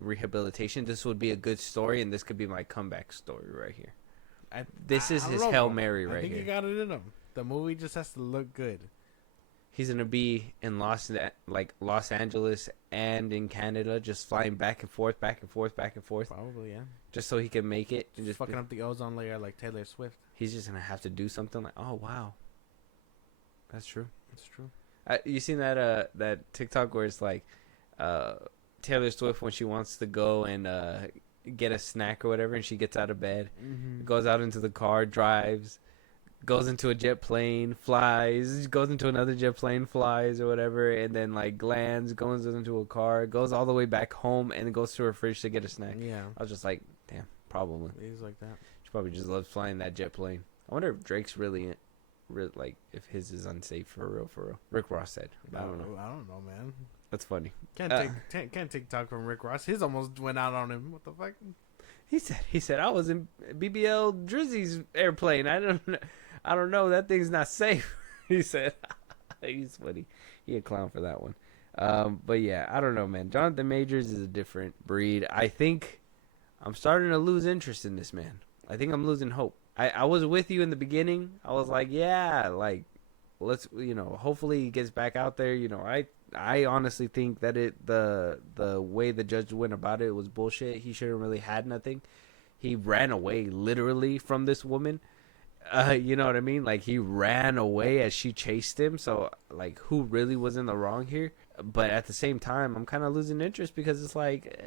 rehabilitation, this would be a good story, and this could be my comeback story right here. This is his Hail Mary right here. I think he got it in him. The movie just has to look good. He's gonna be in Los Angeles and in Canada, just flying back and forth. Probably, yeah. Just so he can make it. And just fucking up the ozone layer like Taylor Swift. He's just gonna have to do something like, oh wow, that's true. It's true. You seen that TikTok where it's like Taylor Swift when she wants to go and get a snack or whatever, and she gets out of bed, goes out into the car, drives, goes into a jet plane, flies, goes into another jet plane, flies or whatever, and then like lands, goes into a car, goes all the way back home, and goes to her fridge to get a snack. Yeah. I was just like, damn, Probably. He's like that. She probably just loves flying that jet plane. I wonder if Drake's really like if his is unsafe for real. Rick Ross said. I don't know. I don't know, man. That's funny. Can't take talk from Rick Ross. His almost went out on him. What the fuck? He said I was in BBL Drizzy's airplane. I don't know. That thing's not safe. He said. He's funny. He a clown for that one. But yeah, I don't know, man. Jonathan Majors is a different breed. I think I'm starting to lose interest in this man. I think I'm losing hope. I was with you in the beginning. I was like, yeah, like let's, hopefully he gets back out there. I honestly think that the way the judge went about it was bullshit. He shouldn't really had nothing. He ran away literally from this woman. You know what I mean? Like he ran away as she chased him. So like, who really was in the wrong here? But at the same time, I'm kind of losing interest because it's like,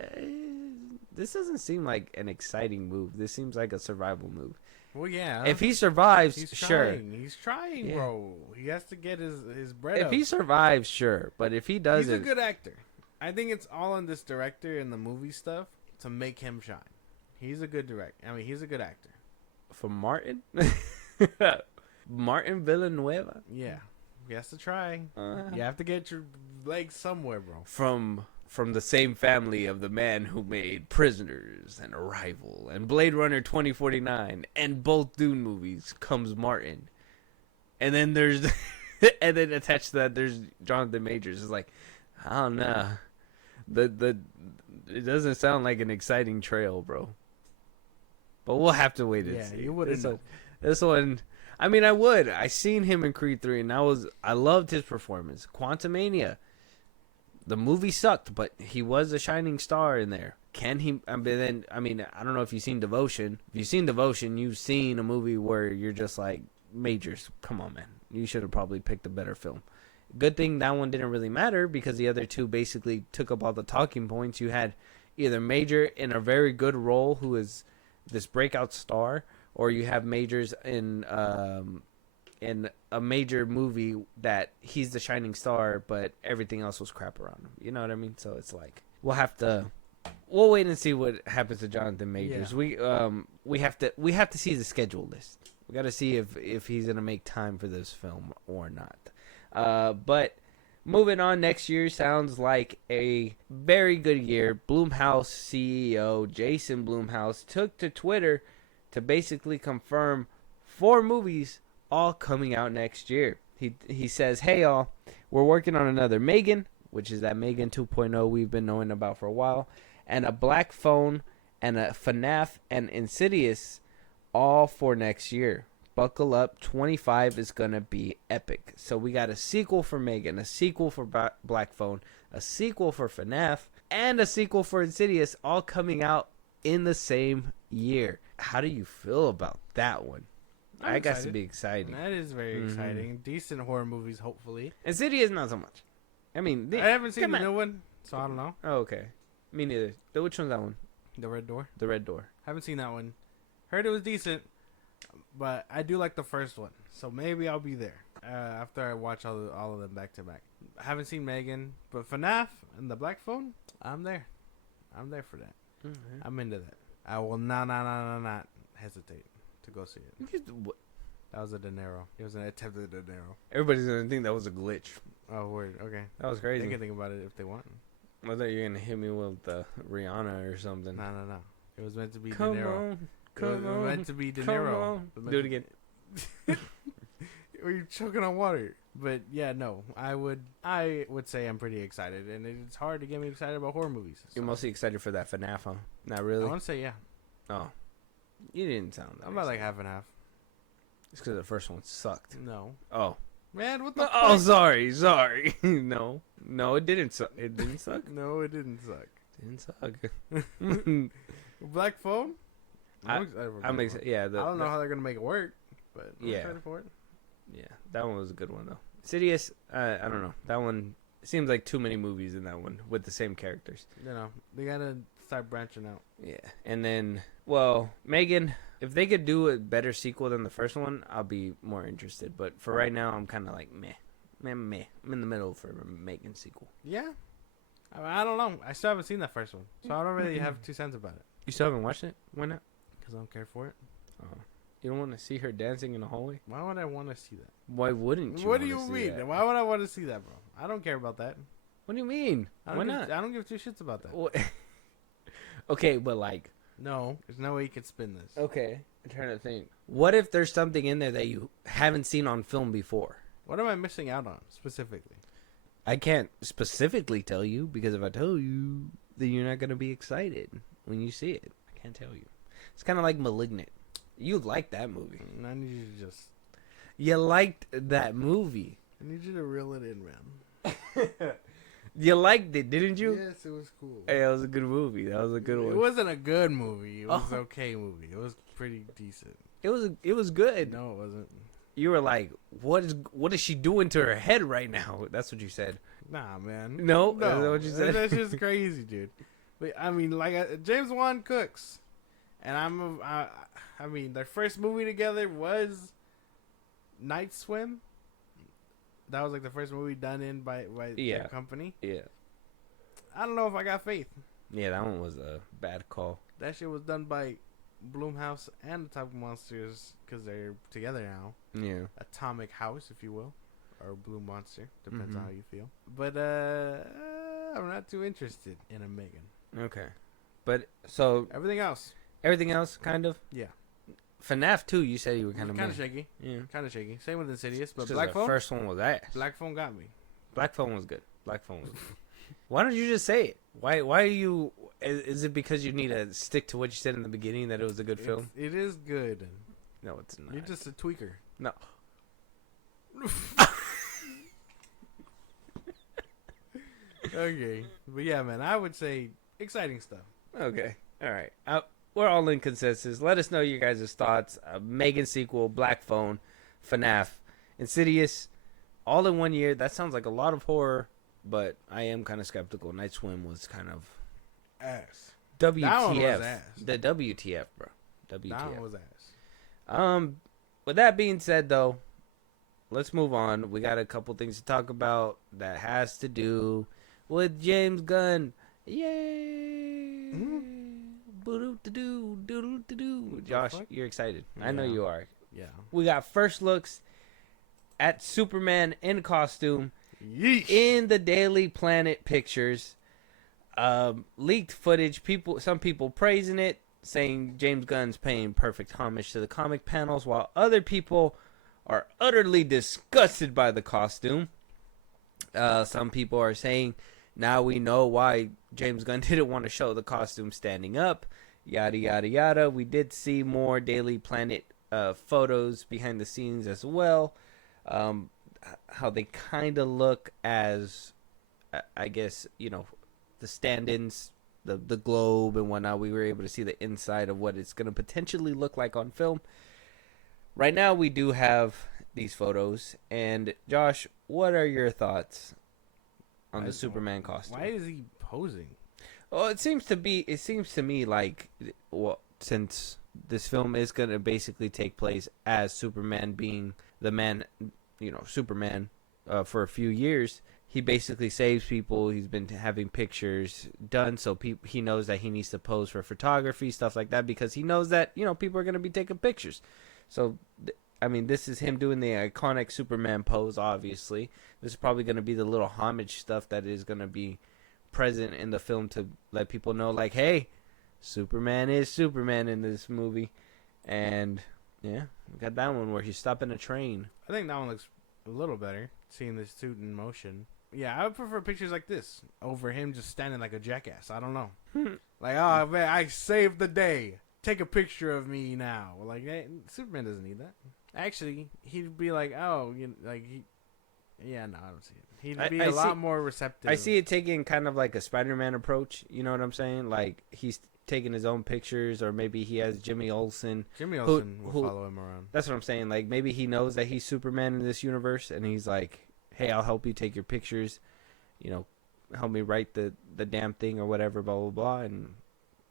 this doesn't seem like an exciting move. This seems like a survival move. Well, yeah. If he survives, he's sure. Trying. He's trying, yeah. Bro. He has to get his bread If up. he survives, sure. But if he doesn't... He's a good actor. I think it's all on this director and the movie stuff to make him shine. He's a good director. I mean, he's a good actor. From Martin? Martin Villanueva? Yeah. He has to try. You have to get your legs somewhere, bro. From the same family of the man who made Prisoners and Arrival and Blade Runner 2049 and both Dune movies comes Martin. And then there's and then attached to that there's Jonathan Majors. It's like, I don't know. It doesn't sound like an exciting trail, bro. But we'll have to wait and see. Yeah, you wouldn't know. This one, I mean, I would. I seen him in Creed 3 and I loved his performance. Quantumania. The movie sucked, but he was a shining star in there. Can he? I mean, I don't know if you've seen Devotion. If you've seen Devotion, you've seen a movie where you're just like, Majors, come on, man. You should have probably picked a better film. Good thing that one didn't really matter because the other two basically took up all the talking points. You had either Major in a very good role who is this breakout star, or you have Majors in a major movie that he's the shining star, but everything else was crap around him. You know what I mean? So it's like we'll wait and see what happens to Jonathan Majors. Yeah. We have to see the schedule list. We got to see if he's gonna make time for this film or not. But moving on, next year sounds like a very good year. Blumhouse CEO Jason Blumhouse took to Twitter to basically confirm 4 movies all coming out next year. He says, hey y'all, we're working on another Megan, which is that Megan 2.0 we've been knowing about for a while, and a Black Phone, and a FNAF, and Insidious, all for next year. Buckle up, 25 is gonna be epic. So we got a sequel for Megan, a sequel for Black Phone, a sequel for FNAF, and a sequel for Insidious, all coming out in the same year. How do you feel about that one? I guess to be exciting. That is very exciting. Decent horror movies, hopefully. Insidious, not so much. I mean, I haven't seen the new one, so I don't know. Oh, okay. Me neither. Which one's that one? The Red Door. The Red Door. Haven't seen that one. Heard it was decent, but I do like the first one, so maybe I'll be there after I watch all of them back to back. I haven't seen Megan, but FNAF and the Black Phone, I'm there. I'm there for that. Mm-hmm. I'm into that. I will not hesitate to go see it. That was a De Niro. It was an attempted De Niro. Everybody's gonna think that was a glitch. Oh, word. Okay. That was crazy. They can think about it if they want. I thought you were gonna hit me with Rihanna or something. No. It was meant to be Come De Niro. On. Come on. Meant to be De Come Niro. On. Do it again. Are you choking on water? But yeah, no. I would say I'm pretty excited, and it's hard to get me excited about horror movies. So. You're mostly excited for that FNAF, huh? Not really. I want to say yeah. Oh. You didn't sound that I'm about like half and half. It's because the first one sucked. No. Oh. Man, what the fuck? Oh, sorry. No, it didn't suck. It didn't suck. No, it didn't suck. It didn't suck. Black Phone? I'm excited. Yeah. I don't know how they're going to make it work, but I'm yeah. excited for it. Yeah, that one was a good one, though. Sidious, I don't know. That one, it seems like too many movies in that one with the same characters. You know, they got to start branching out. Yeah. And then, well, Megan, if they could do a better sequel than the first one, I'll be more interested. But for right now, I'm kind of like, meh. I'm in the middle for a Megan sequel. Yeah. I don't know. I still haven't seen that first one, so I don't really have 2 cents about it. You still haven't watched it? Why not? because I don't care for it. Oh. You don't want to see her dancing in the hallway? Why would I want to see that? Why wouldn't you? What do you mean? That? Why would I want to see that, bro? I don't care about that. What do you mean? Why not? I don't give two shits about that. Okay, but like... No, there's no way you can spin this. Okay, I'm trying to think. What if there's something in there that you haven't seen on film before? What am I missing out on, specifically? I can't specifically tell you, because if I tell you, then you're not going to be excited when you see it. I can't tell you. It's kind of like Malignant. You liked that movie. I need you to just... You liked that movie. I need you to reel it in, man. You liked it, didn't you? Yes, it was cool. Hey, that was a good movie. That was a good one. It wasn't a good movie. It was an okay movie. It was pretty decent. It was good. No, it wasn't. You were like, what is she doing to her head right now? That's what you said. Nah, man. No? That's what you said? That's just crazy, dude. But, I mean, like, James Wan cooks. And I mean, their first movie together was Night Swim. That was like the first movie done by their company. Yeah. I don't know if I got faith. Yeah, that one was a bad call. That shit was done by Blumhouse and the Type of Monsters because they're together now. Yeah. Atomic House, if you will. Or Blue Monster. Depends on how you feel. But I'm not too interested in a Megan. Okay. But, so... Everything else, kind of? Yeah. FNAF 2, you said you were kind of shaky. Yeah. Kind of shaky. Same with Insidious, but Black Phone? The first one was ass. Black Phone got me. Black Phone was good. Why don't you just say it? Why are you... Is it because you need to stick to what you said in the beginning that it was a good film? It is good. No, it's not. You're just a tweaker. No. Okay. But yeah, man, I would say exciting stuff. Okay. All right. We're all in consensus. Let us know your guys' thoughts. Megan sequel, Black Phone, FNAF, Insidious, all in 1 year. That sounds like a lot of horror, but I am kind of skeptical. Night Swim was kind of ass. WTF. That one was ass. The WTF, bro. WTF. That one was ass. With that being said, though, let's move on. We got a couple things to talk about that has to do with James Gunn. Yay! Mm-hmm. Josh, you're excited. Yeah. I know you are. Yeah. We got first looks at Superman in costume. Yeesh. In the Daily Planet pictures. Leaked footage. Some people praising it, saying James Gunn's paying perfect homage to the comic panels, while other people are utterly disgusted by the costume. Some people are saying, now we know why James Gunn didn't want to show the costume standing up, yada, yada, yada. We did see more Daily Planet photos behind the scenes as well. How they kind of look as, I guess, the stand-ins, the globe and whatnot. We were able to see the inside of what it's going to potentially look like on film. Right now, we do have these photos. And, Josh, what are your thoughts on the Superman costume? Why is he posing? Well, it seems to me like, well, since this film is going to basically take place as Superman being the man, Superman for a few years, he basically saves people. He's been having pictures done, so he knows that he needs to pose for photography, stuff like that, because he knows that, people are going to be taking pictures. So, this is him doing the iconic Superman pose, obviously. This is probably going to be the little homage stuff that is going to be present in the film to let people know, like, hey, Superman is Superman in this movie. And, yeah, we got that one where he's stopping a train. I think that one looks a little better, seeing the suit in motion. Yeah, I would prefer pictures like this over him just standing like a jackass. I don't know. Like, oh, man, I saved the day. Take a picture of me now. Like, Superman doesn't need that. Actually, he'd be like, oh, yeah, no, I don't see it. He'd be a lot more receptive. I see it taking kind of like a Spider-Man approach. You know what I'm saying? Like, he's taking his own pictures, or maybe he has Jimmy Olsen. Jimmy Olsen will follow him around. That's what I'm saying. Like, maybe he knows that he's Superman in this universe, and he's like, hey, I'll help you take your pictures. Help me write the damn thing or whatever, blah, blah, blah, and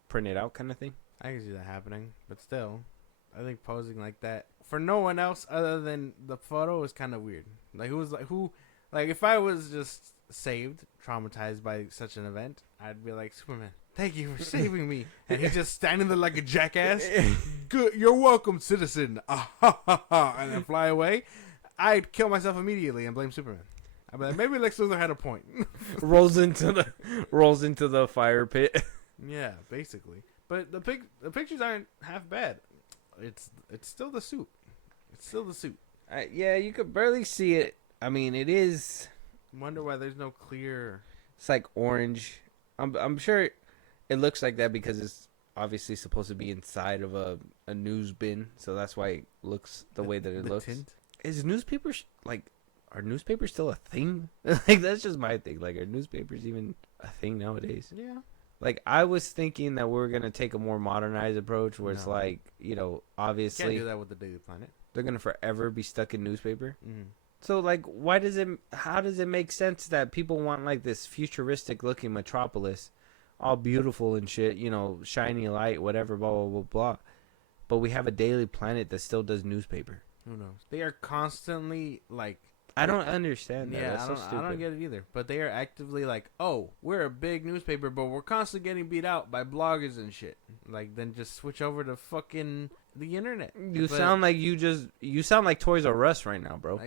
print it out kind of thing. I can see that happening, but still, I think posing like that for no one else other than the photo is kind of weird. Like, if I was just saved, traumatized by such an event, I'd be like, Superman, Thank you for saving me. And he's just standing there like a jackass. Good, you're welcome, citizen. Ah, ha, ha, ha. And then fly away. I'd kill myself immediately and blame Superman. I'd be like, maybe Lex Luthor had a point. rolls into the fire pit. Yeah, basically. But the pictures aren't half bad. It's still the suit. It's still the suit. Yeah, you could barely see it. I mean, it is. Wonder why there's no clear. It's like orange. I'm sure it looks like that because it's obviously supposed to be inside of a news bin, so that's why it looks the way that it looks. Tint? Is newspapers are newspapers still a thing? Like that's just my thing. Like are newspapers even a thing nowadays? Yeah. Like I was thinking that we were gonna take a more modernized approach where it's like, you know, obviously Can't do that with the Daily Planet. they're gonna forever be stuck in newspaper. Mm-hmm. So like how does it make sense that people want like this futuristic looking metropolis, all beautiful and shit, you know, shiny light, whatever, blah blah blah blah, but we have a Daily Planet that still does newspaper? Who knows? They are constantly like. I don't understand that. Yeah, That's so stupid. I don't get it either. But they are actively like, oh, we're a big newspaper, but we're constantly getting beat out by bloggers and shit. Like, then just switch over to fucking the internet. You sound like Toys R Us right now, bro.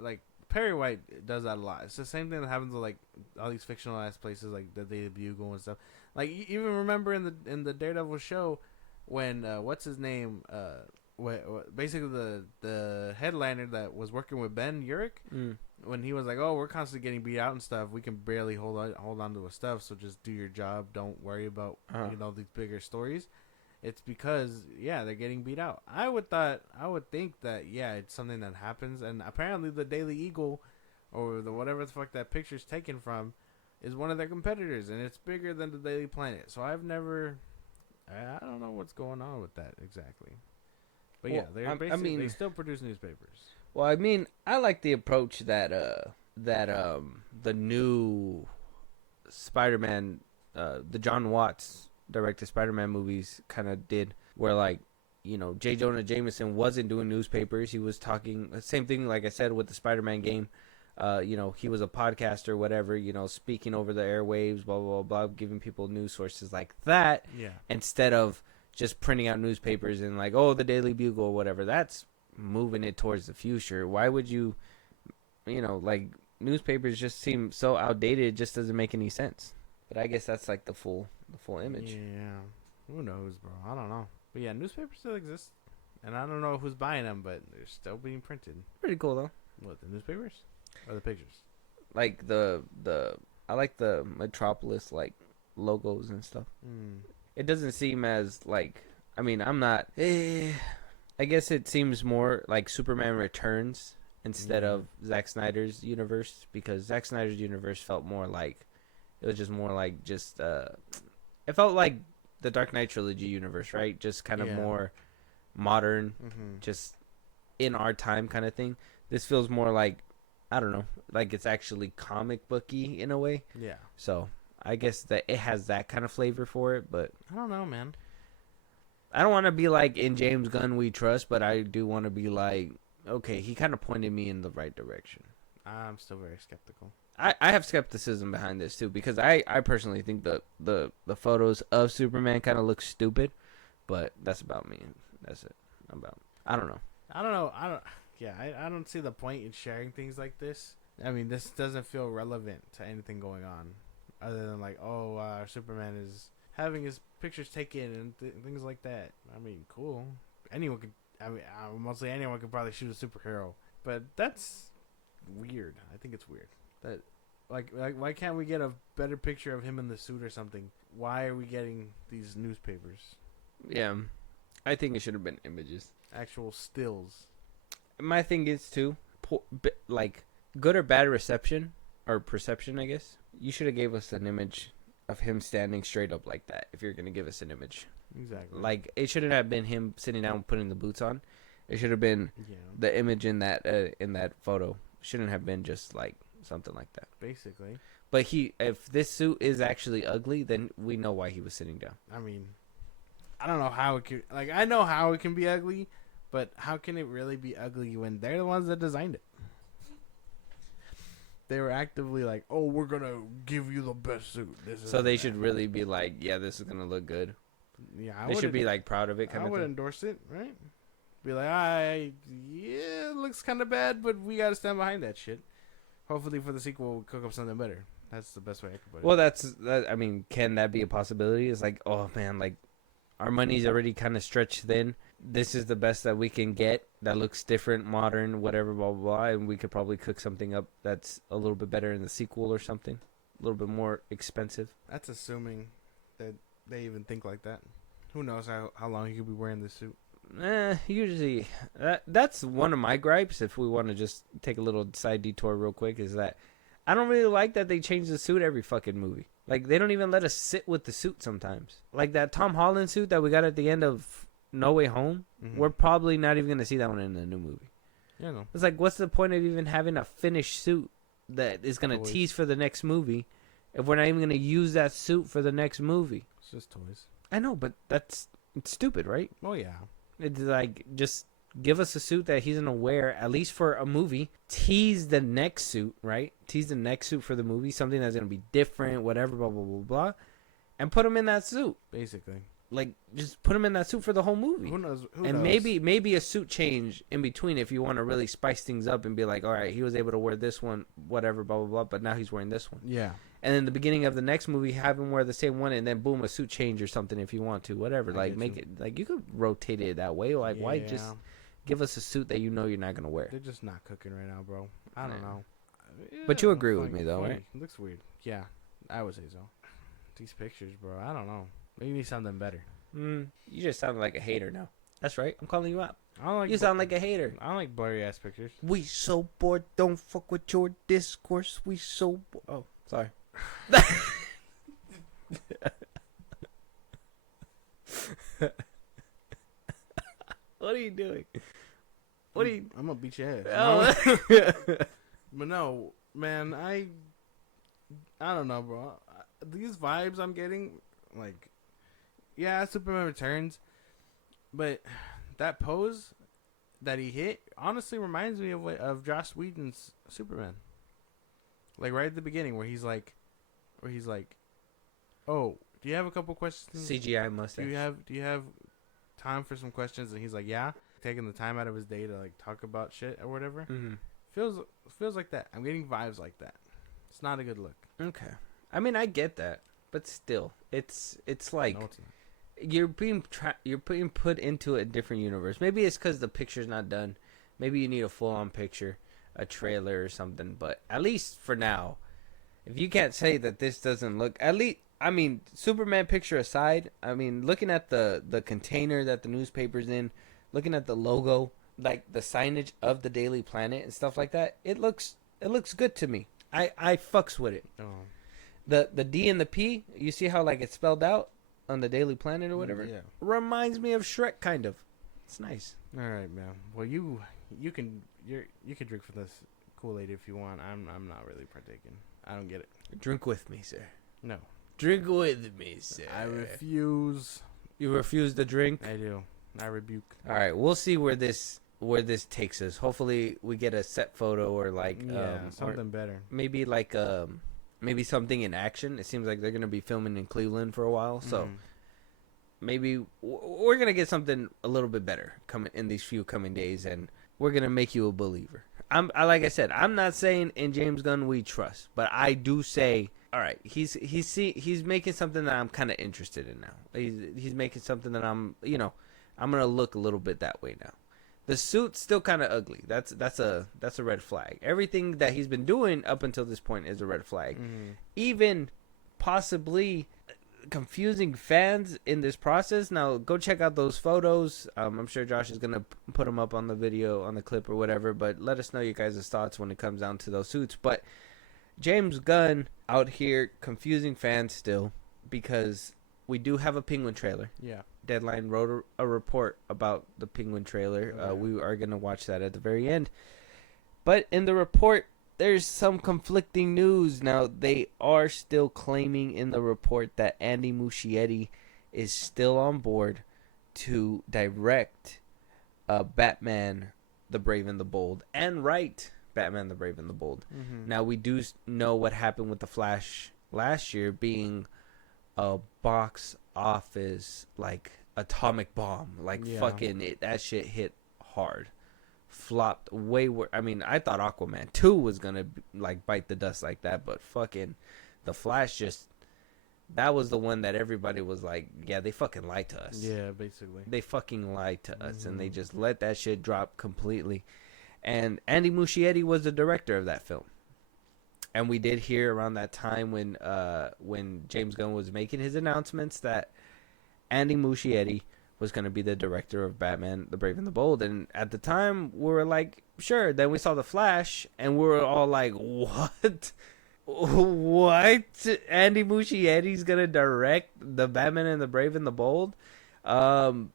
Like Perry White does that a lot. It's the same thing that happens to like all these fictionalized places like the Daily Bugle and stuff. Like you even remember in the Daredevil show when what's his name basically the headliner that was working with Ben Urich when he was like, oh, we're constantly getting beat out and stuff, we can barely hold on to our stuff, so just do your job, don't worry about you know, these bigger stories. It's because they're getting beat out. I would think that it's something that happens, and apparently the Daily Eagle or the whatever the fuck that picture's taken from is one of their competitors, and it's bigger than the Daily Planet. So I don't know what's going on with that exactly. But well, they still produce newspapers. Well, I mean, I like the approach that the new Spider-Man, the John Watts directed Spider-Man movies kind of did, where like, you know, J. Jonah Jameson wasn't doing newspapers. He was talking, same thing like I said with the Spider-Man game. You know, he was a podcaster, whatever, you know, speaking over the airwaves, blah, blah, blah, blah, giving people news sources like that. Yeah. Instead of just printing out newspapers and like, oh, the Daily Bugle or whatever. That's moving it towards the future. Why would you know, like, newspapers just seem so outdated, it just doesn't make any sense. But I guess that's like the full image. Yeah. Who knows, bro? I don't know. But yeah, newspapers still exist. And I don't know who's buying them, but they're still being printed. Pretty cool though. What, the newspapers? Or the pictures? Like I like the Metropolis like logos and stuff. It doesn't seem as like, I mean, I'm not I guess it seems more like Superman Returns instead of Zack Snyder's universe, because Zack Snyder's universe felt more like, it was just more like it felt like the Dark Knight trilogy universe, right? Just kind of more modern, just in our time kind of thing. This feels more like, I don't know, like it's actually comic booky in a way. Yeah. So I guess that it has that kind of flavor for it, but I don't know, man. I don't want to be like, in James Gunn we trust, but I do want to be like, okay, he kind of pointed me in the right direction. I'm still very skeptical. I have skepticism behind this too, because I personally think the photos of Superman kind of look stupid, but that's about me. That's it. I don't know. I don't see the point in sharing things like this. I mean, this doesn't feel relevant to anything going on, other than like, oh, Superman is having his pictures taken and things like that. I mean, cool. Anyone could. I mean, mostly anyone could probably shoot a superhero, but that's weird. I think it's weird that, like, why can't we get a better picture of him in the suit or something? Why are we getting these newspapers? Yeah, I think it should have been images, actual stills. My thing is too, like, good or bad reception or perception, I guess. You should have gave us an image of him standing straight up like that if you're gonna give us an image. Exactly. Like, it shouldn't have been him sitting down putting the boots on. It should have been the image in that photo. Shouldn't have been just like something like that. Basically. But if this suit is actually ugly, then we know why he was sitting down. I mean, I don't know how it can. Like, I know how it can be ugly, but how can it really be ugly when they're the ones that designed it? they were actively like, "Oh, we're gonna give you the best suit." So they should really be like, "Yeah, this is gonna look good." Yeah, They should be like proud of it. I would endorse it, right? Be like, yeah, it looks kind of bad, but we gotta stand behind that shit. Hopefully, for the sequel, we'll cook up something better. That's the best way I can put it. Well, that. I mean, can that be a possibility? It's like, oh man, like our money's already kind of stretched thin. This is the best that we can get that looks different, modern, whatever, blah blah blah, and we could probably cook something up that's a little bit better in the sequel or something, a little bit more expensive. That's assuming that they even think like that. Who knows how long he could be wearing this suit? Usually, that's one of my gripes. If we want to just take a little side detour real quick, is that I don't really like that they change the suit every fucking movie. Like, they don't even let us sit with the suit sometimes. Like that Tom Holland suit that we got at the end of No Way Home, we're probably not even going to see that one in the new movie. Yeah, no. It's like, what's the point of even having a finished suit that is going to tease for the next movie if we're not even going to use that suit for the next movie? It's just toys. I know, but it's stupid, right? Oh, yeah. It's like, just give us a suit that he's going to wear, at least for a movie. Tease the next suit, right? Tease the next suit for the movie, something that's going to be different, whatever, blah, blah, blah, blah. And put him in that suit. Basically. Like, just put him in that suit for the whole movie. Who knows? Maybe a suit change in between if you want to really spice things up and be like, all right, he was able to wear this one, whatever, blah, blah, blah, but now he's wearing this one. Yeah. And in the beginning of the next movie, have him wear the same one, and then boom, a suit change or something if you want to, whatever. Like, make it, like, you could rotate it that way. Like, why just give us a suit that you know you're not going to wear? They're just not cooking right now, bro. I don't know. Yeah, but you agree with me, though, right? It looks weird. Yeah, I would say so. These pictures, bro, I don't know. Maybe something better. You just sound like a hater now. That's right. I'm calling you out. I don't like you sound like a hater. I don't like blurry-ass pictures. We so bored. Don't fuck with your discourse. We so Oh, sorry. What are you doing? What are you? I'm gonna beat your ass. Oh. But no, man, I don't know, bro. These vibes I'm getting, like, yeah, Superman Returns, but that pose that he hit honestly reminds me of Joss Whedon's Superman. Like right at the beginning, where he's like, "Oh, do you have a couple questions? CGI mustache. Do you have time for some questions?" And he's like, "Yeah." Taking the time out of his day to like talk about shit or whatever. Mm-hmm. Feels like that. I'm getting vibes like that. It's not a good look. Okay. I mean, I get that, but still, it's like no, it's not. You're being put into a different universe. Maybe it's because the picture's not done. Maybe you need a full-on picture, a trailer or something. But at least for now, if you can't say that this doesn't look, at least, I mean, Superman picture aside, I mean, looking at the container that the newspaper's in, looking at the logo, like the signage of the Daily Planet and stuff like that, it looks good to me. I fucks with it. Oh. The D and the P, you see how like it's spelled out on the Daily Planet or whatever? Yeah. Reminds me of Shrek kind of. It's nice. All right, man. Well, you can drink from this Kool-Aid if you want. I'm not really partaking. I don't get it. Drink with me, sir. No. Drink with me, sir. I refuse. You refuse to drink? I do. I rebuke. All right, we'll see where this takes us. Hopefully, we get a set photo or like something better. Maybe like maybe something in action. It seems like they're gonna be filming in Cleveland for a while, so maybe we're gonna get something a little bit better coming in these few coming days, and we're gonna make you a believer. Like I said, I'm not saying in James Gunn we trust, but I do say, all right, he's making something that I'm kind of interested in now. He's making something that I'm gonna look a little bit that way now. The suit's still kind of ugly. That's a red flag. Everything that he's been doing up until this point is a red flag. Even possibly confusing fans in this process. Now go check out those photos. I'm sure Josh is gonna put them up on the video, on the clip or whatever. But let us know you guys' thoughts when it comes down to those suits. But James Gunn out here confusing fans still, because we do have a Penguin trailer. Yeah. Deadline wrote a report about the Penguin trailer. Okay. We are going to watch that at the very end. But in the report, there's some conflicting news. Now, they are still claiming in the report that Andy Muschiettie is still on board to direct Batman, the Brave and the Bold, and write Batman the Brave and the Bold. Mm-hmm. Now, we do know what happened with The Flash last year being a box office, like, atomic bomb. Like, fucking, that shit hit hard. Flopped way worse. I mean, I thought Aquaman 2 was going to, like, bite the dust like that, but fucking The Flash just... That was the one that everybody was like, yeah, they fucking lied to us. Yeah, basically. They fucking lied to us, and they just let that shit drop completely. And Andy Muschiettie was the director of that film. And we did hear around that time when James Gunn was making his announcements that Andy Muschiettie was going to be the director of Batman, The Brave and the Bold. And at the time, we were like, sure. Then we saw The Flash, and we were all like, what? What? Andy Muschietti's gonna direct the Batman and the Brave and the Bold? So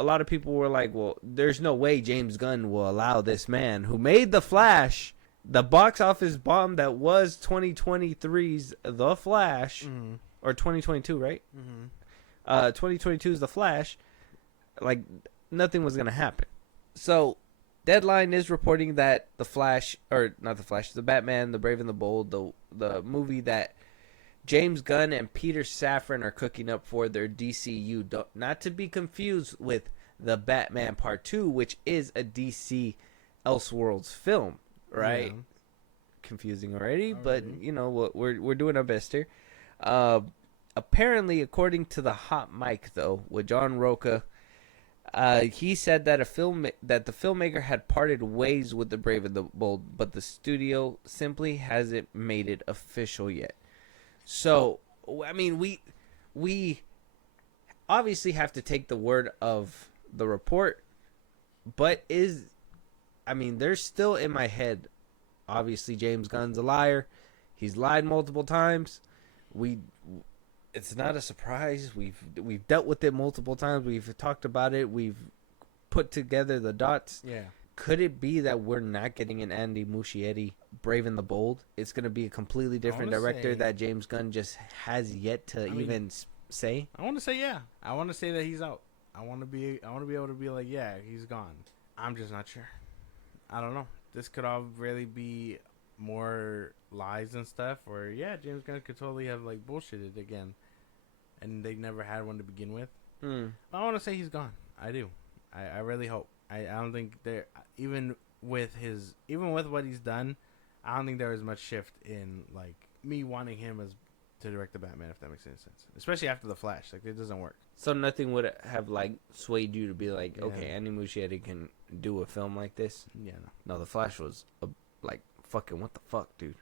a lot of people were like, well, there's no way James Gunn will allow this man who made The Flash, the box office bomb that was 2023's The Flash, or 2022, right? 2022's The Flash. Like, nothing was gonna happen. So Deadline is reporting that The Flash, or not The Flash, the Batman, The Brave and the Bold, the movie that James Gunn and Peter Safran are cooking up for their DCU, not to be confused with The Batman Part 2, which is a DC Elseworlds film, right? Yeah. Confusing already, but you know, we're doing our best here. Apparently, according to the Hot Mic, though, with John Roca, he said that the filmmaker had parted ways with The Brave and the Bold, but the studio simply hasn't made it official yet. So, I mean, we obviously have to take the word of the report, but there's still in my head, obviously James Gunn's a liar. He's lied multiple times. It's not a surprise. We've dealt with it multiple times. We've talked about it. We've put together the dots. Yeah. Could it be that we're not getting an Andy Muschiettie Brave and the Bold? It's going to be a completely different director that James Gunn just has yet to say. I want to say yeah. I want to say that he's out. I want to be able to be like, yeah, he's gone. I'm just not sure. I don't know. This could all really be more lies and stuff, or James Gunn could totally have like bullshitted again, and they never had one to begin with. I want to say he's gone. I do. I really hope. I don't think there, even with what he's done, I don't think there was much shift in like me wanting him to direct the Batman, if that makes any sense. Especially after The Flash, like it doesn't work. So nothing would have like swayed you to be like, okay, Andy Muschiettie can do a film like this. Yeah, no, The Flash was like fucking what the fuck, dude.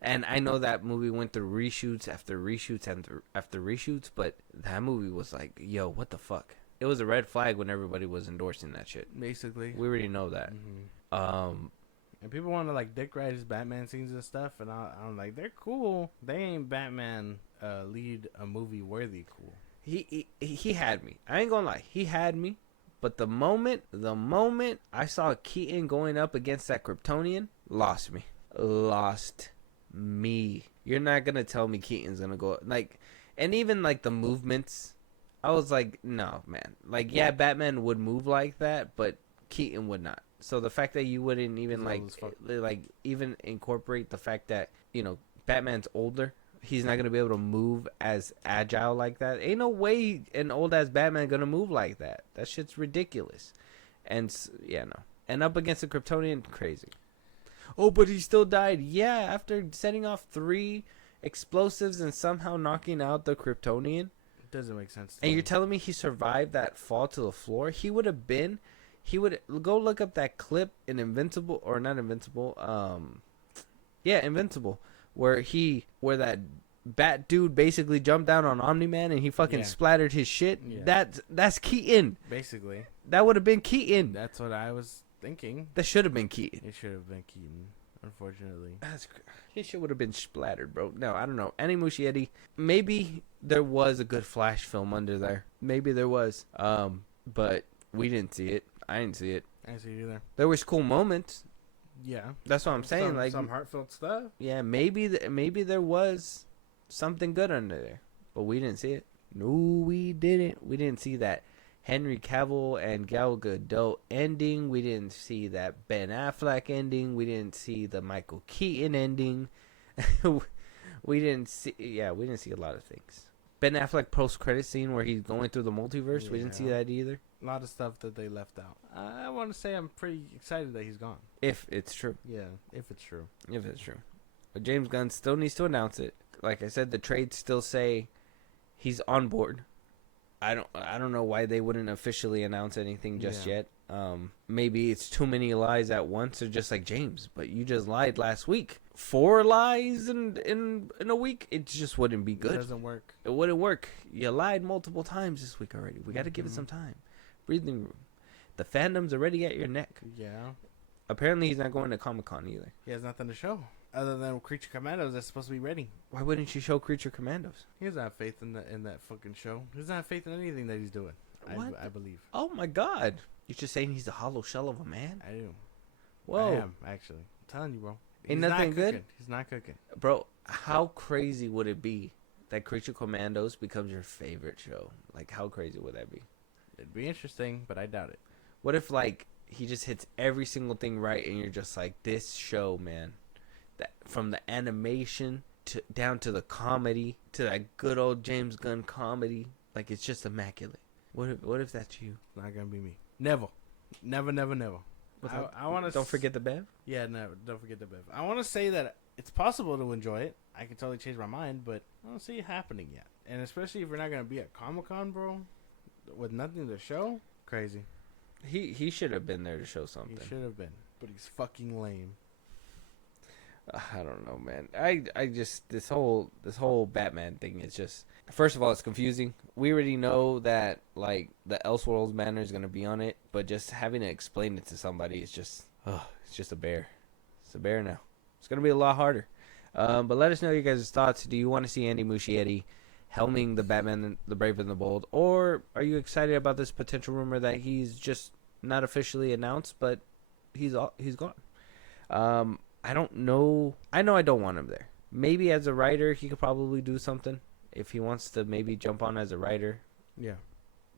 And I know that movie went through reshoots after reshoots after reshoots, but that movie was like, yo, what the fuck? It was a red flag when everybody was endorsing that shit. Basically. We already know that. And people want to like dick ride his Batman scenes and stuff, and I'm like, they're cool. They ain't Batman lead a movie worthy cool. He had me. I ain't gonna lie. He had me. But the moment I saw Keaton going up against that Kryptonian, lost me. You're not gonna tell me Keaton's gonna go like, and even like the movements, I was like, no, man. Like, yeah, Batman would move like that, but Keaton would not. So the fact that you wouldn't even like even incorporate the fact that, you know, Batman's older, he's not gonna be able to move as agile like that. Ain't no way an old ass Batman gonna move like that. That shit's ridiculous. And yeah, no. And up against the Kryptonian, crazy. Oh, but he still died. Yeah, after setting off 3 explosives and somehow knocking out the Kryptonian. It doesn't make sense. And you're telling me he survived that fall to the floor? He would go look up that clip in Invincible, or not Invincible. Invincible, where that Bat dude basically jumped down on Omni-Man and he fucking splattered his shit. Yeah. That's Keaton. Basically. That would have been Keaton. That's what I was thinking. That should have been Keaton. It should have been Keaton, unfortunately. His shit would have been splattered, bro. No, I don't know. Andy Muschiettie, maybe there was a good Flash film under there. Maybe there was. But we didn't see it. I didn't see it. I didn't see it either. There was cool moments. Yeah. That's what I'm saying. Some heartfelt stuff. Yeah, maybe there was something good under there, but we didn't see it. No, we didn't. We didn't see that Henry Cavill and Gal Gadot ending. We didn't see that Ben Affleck ending. We didn't see the Michael Keaton ending. we didn't see a lot of things. Ben Affleck post-credit scene where he's going through the multiverse. Yeah. We didn't see that either. A lot of stuff that they left out. I want to say I'm pretty excited that he's gone. If it's true. Yeah, if it's true. If it's true. But James Gunn still needs to announce it. Like I said, the trades still say he's on board. I don't know why they wouldn't officially announce anything just yet. Maybe it's too many lies at once. They're just like, James, but you just lied last week. 4 lies in a week, it just wouldn't be good. It doesn't work. It wouldn't work. You lied multiple times this week already. We got to give it some time. Breathing room. The fandom's already at your neck. Yeah. Apparently he's not going to Comic-Con either. He has nothing to show other than Creature Commandos that's supposed to be ready. Why wouldn't you show Creature Commandos? He doesn't have faith in that fucking show. He doesn't have faith in anything that he's doing. What? I believe. Oh my God! You're just saying he's a hollow shell of a man? I do. Whoa! I am actually. I'm telling you, bro. Ain't nothing good. He's not cooking, bro. How crazy would it be that Creature Commandos becomes your favorite show? Like, how crazy would that be? It'd be interesting, but I doubt it. What if like he just hits every single thing right, and you're just like, this show, man, that from the animation to down to the comedy to that good old James Gunn comedy, like it's just immaculate. What if that's you? It's not gonna be me. Never. I want to. Don't forget the Bev. Yeah, never. Don't forget the Bev. I want to say that it's possible to enjoy it. I can totally change my mind, but I don't see it happening yet. And especially if we're not gonna be at Comic-Con, bro, with nothing to show. Crazy. He should have been there to show something. He should have been, but he's fucking lame. I don't know, man. I just this whole Batman thing is just, first of all, it's confusing. We already know that like the Elseworlds banner is gonna be on it, but just having to explain it to somebody is just it's just a bear. It's a bear now. It's gonna be a lot harder. But let us know your guys' thoughts. Do you want to see Andy Muschiettie helming the Batman, the Brave and the Bold, or are you excited about this potential rumor that he's just not officially announced, but he's gone? I don't know. I know I don't want him there. Maybe as a writer, he could probably do something if he wants to maybe jump on as a writer. Yeah.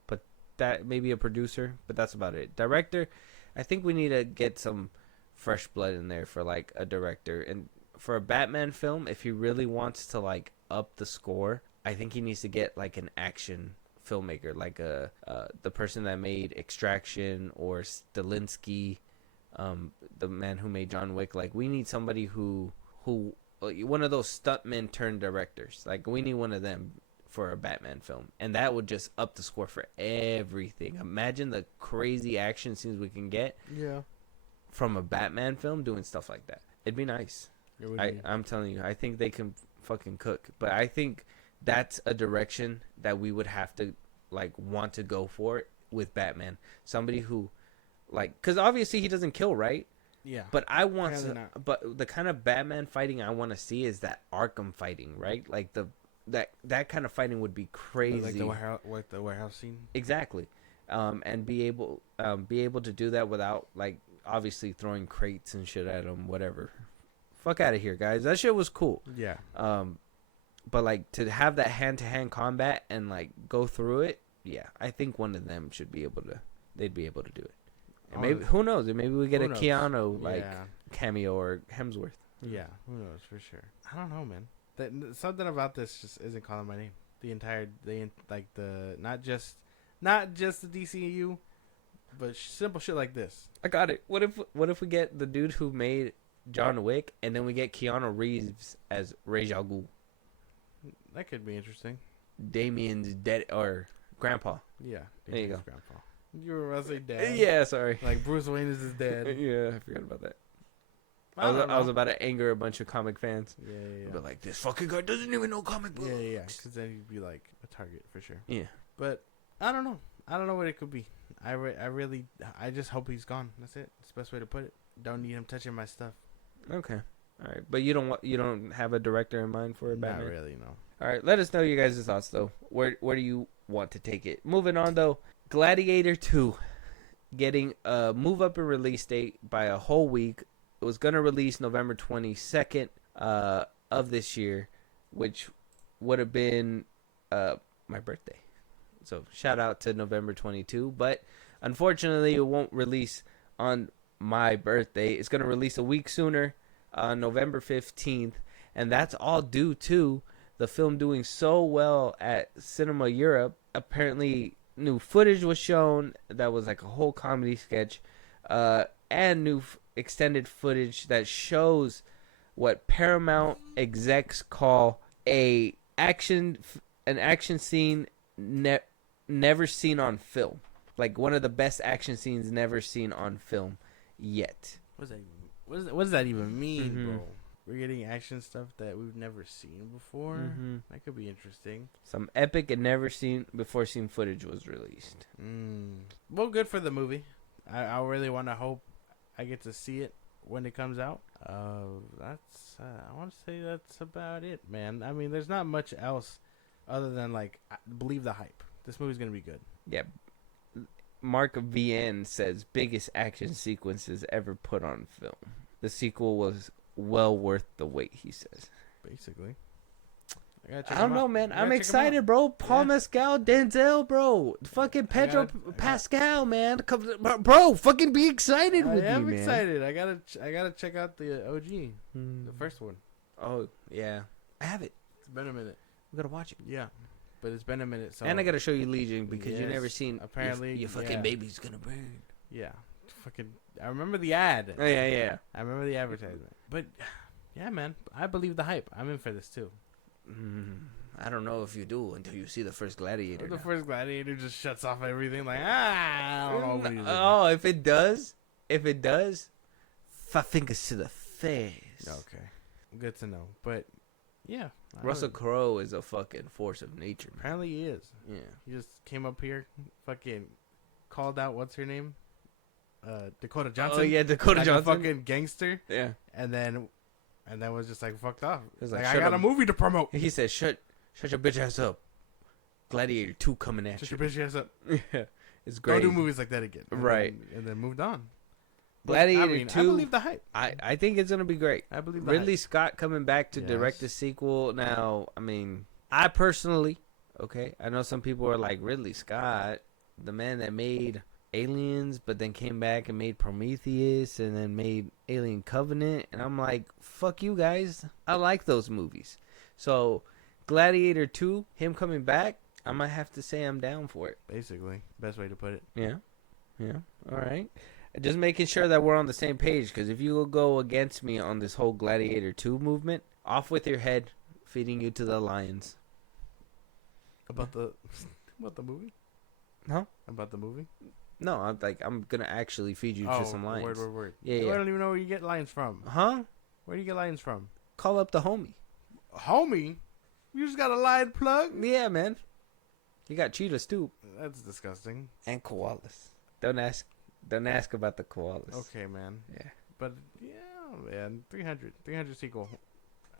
But that maybe a producer, but that's about it. Director, I think we need to get some fresh blood in there for like a director. And for a Batman film, if he really wants to like up the score, I think he needs to get like an action filmmaker, like the person that made Extraction or Stilinski. The man who made John Wick. Like, we need somebody who one of those stuntmen turned directors. Like, we need one of them for a Batman film, and that would just up the score for everything. Imagine the crazy action scenes we can get from a Batman film doing stuff like that. It'd be nice. I'm telling you, I think they can fucking cook, but I think that's a direction that we would have to like want to go for with Batman. Somebody who, like, because obviously he doesn't kill, right? Yeah. But but the kind of Batman fighting I want to see is that Arkham fighting, right? Like that kind of fighting would be crazy. Like the warehouse scene. Exactly. And be able to do that without like obviously throwing crates and shit at him, whatever. Fuck out of here, guys. That shit was cool. Yeah. But like to have that hand-to-hand combat and like go through it, yeah, I think one of them should be able to. They'd be able to do it. And maybe who knows? Maybe we get a Keanu like cameo or Hemsworth. Yeah, who knows for sure. I don't know, man. Something about this just isn't calling my name. Not just the DCU, but simple shit like this. I got it. What if we get the dude who made John Wick and then we get Keanu Reeves as Ra's al Ghul? That could be interesting. Damien's dead or grandpa. Yeah, there you go. Grandpa. You were about to say dad. Yeah, sorry. Like Bruce Wayne is his dad. Yeah, I forgot about that. I was about to anger a bunch of comic fans. Yeah. But like, this fucking guy doesn't even know comic books. Yeah. Because then he'd be like a target for sure. Yeah. But I don't know. I don't know what it could be. I just hope he's gone. That's it. It's the best way to put it. Don't need him touching my stuff. Okay. All right. But you don't have a director in mind for a Batman? Not really, no. All right. Let us know your guys' thoughts though. Where do you want to take it? Moving on though. Gladiator 2 getting a move up in release date by a whole week. It was going to release November 22nd of this year, which would have been my birthday. So shout out to November 22. But unfortunately, it won't release on my birthday. It's going to release a week sooner, November 15th. And that's all due to the film doing so well at Cinema Europe. Apparently, new footage was shown that was like a whole comedy sketch, and new extended footage that shows what Paramount execs call an action scene never seen on film, like one of the best action scenes never seen on film yet. What does that even mean, bro? We're getting action stuff that we've never seen before. That could be interesting. Some epic and never seen footage was released. Well, good for the movie. I really want to hope I get to see it when it comes out. I want to say that's about it, man. I mean, there's not much else other than like believe the hype. This movie's gonna be good. Yeah. Mark VN says biggest action sequences ever put on film. The sequel was well worth the wait, he says. Basically. I don't know, man. I'm excited, bro. Paul Mescal, Denzel, bro. Fucking Pedro Pascal, man. Bro, fucking be excited with me, man. I'm excited. I gotta check out the OG, the first one. Oh yeah, I have it. It's been a minute. We gotta watch it. Yeah, but it's been a minute. So and I gotta show you Legion because you've never seen. Apparently, your fucking baby's gonna burn. Yeah, fucking. I remember the ad. Oh yeah. I remember the advertisement. But yeah, man, I believe the hype. I'm in for this too. I don't know if you do until you see the first Gladiator. The first Gladiator just shuts off everything. Like I don't know what he's doing. Oh, if it does, 5 fingers to the face. Okay, good to know. But yeah, Russell Crowe is a fucking force of nature, man. Apparently he is. Yeah, he just came up here, fucking called out what's her name, Dakota Johnson. Oh yeah, Dakota Johnson, fucking gangster. Yeah, and then was just like fucked off. Like I got a movie to promote. He said, "Shut your bitch ass up." Gladiator 2 coming at you. Shut your bitch ass up. Yeah, it's great. Don't do movies like that again. Right. And then moved on. Gladiator 2. I believe the hype. I think it's gonna be great. I believe the Ridley hype. Scott coming back to direct the sequel. Now, I mean, I personally, I know some people are like, Ridley Scott, the man that made Aliens, but then came back and made Prometheus and then made Alien Covenant, and I'm like, fuck you guys. I like those movies. So Gladiator 2, him coming back, I might have to say I'm down for it. Basically, best way to put it. Yeah. All right. Just making sure that we're on the same page, because if you go against me on this whole Gladiator 2 movement, off with your head, feeding you to the lions. About the movie? Huh? About the movie? No, I'm gonna actually feed you to some lions. Word. Yeah. I don't even know where you get lions from. Huh? Where do you get lions from? Call up the homie. Homie? You just got a lion plug? Yeah, man. You got cheetahs too. That's disgusting. And koalas. Don't ask about the koalas. Okay, man. Yeah. But yeah, man. 300 sequel.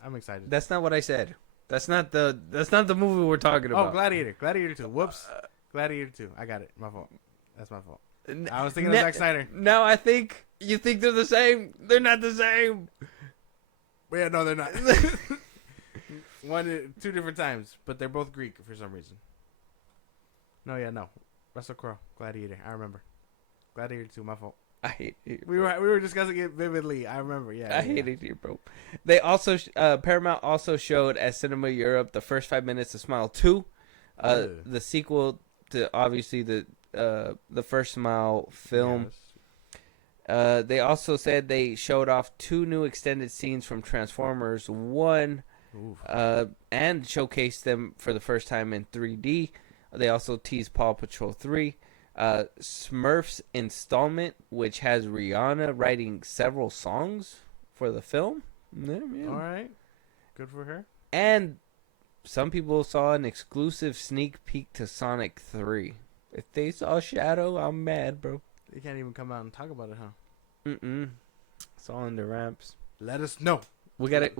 I'm excited. That's not what I said. That's not the movie we're talking about. Oh, Gladiator 2. Whoops. Gladiator 2. I got it. My fault. That's my fault. I was thinking of Zack Snyder. Now I think you think they're the same. They're not the same. Yeah, no, they're not. Two different times, but they're both Greek for some reason. No. Russell Crowe, Gladiator. I remember. Gladiator 2, my fault. I hate it. We were discussing it vividly. I remember. Yeah. I hate it here, bro. They also Paramount also showed at Cinema Europe the first 5 minutes of Smile 2, the sequel to obviously the first Smile film. Yes. They also said they showed off 2 new extended scenes from Transformers 1, and showcased them for the first time in 3D. They also teased Paw Patrol 3. Smurfs installment, which has Rihanna writing several songs for the film. Yeah. All right. Good for her. And some people saw an exclusive sneak peek to Sonic 3. If they saw Shadow, I'm mad, bro. They can't even come out and talk about it, huh? It's all in the ramps. Let us know. We gotta.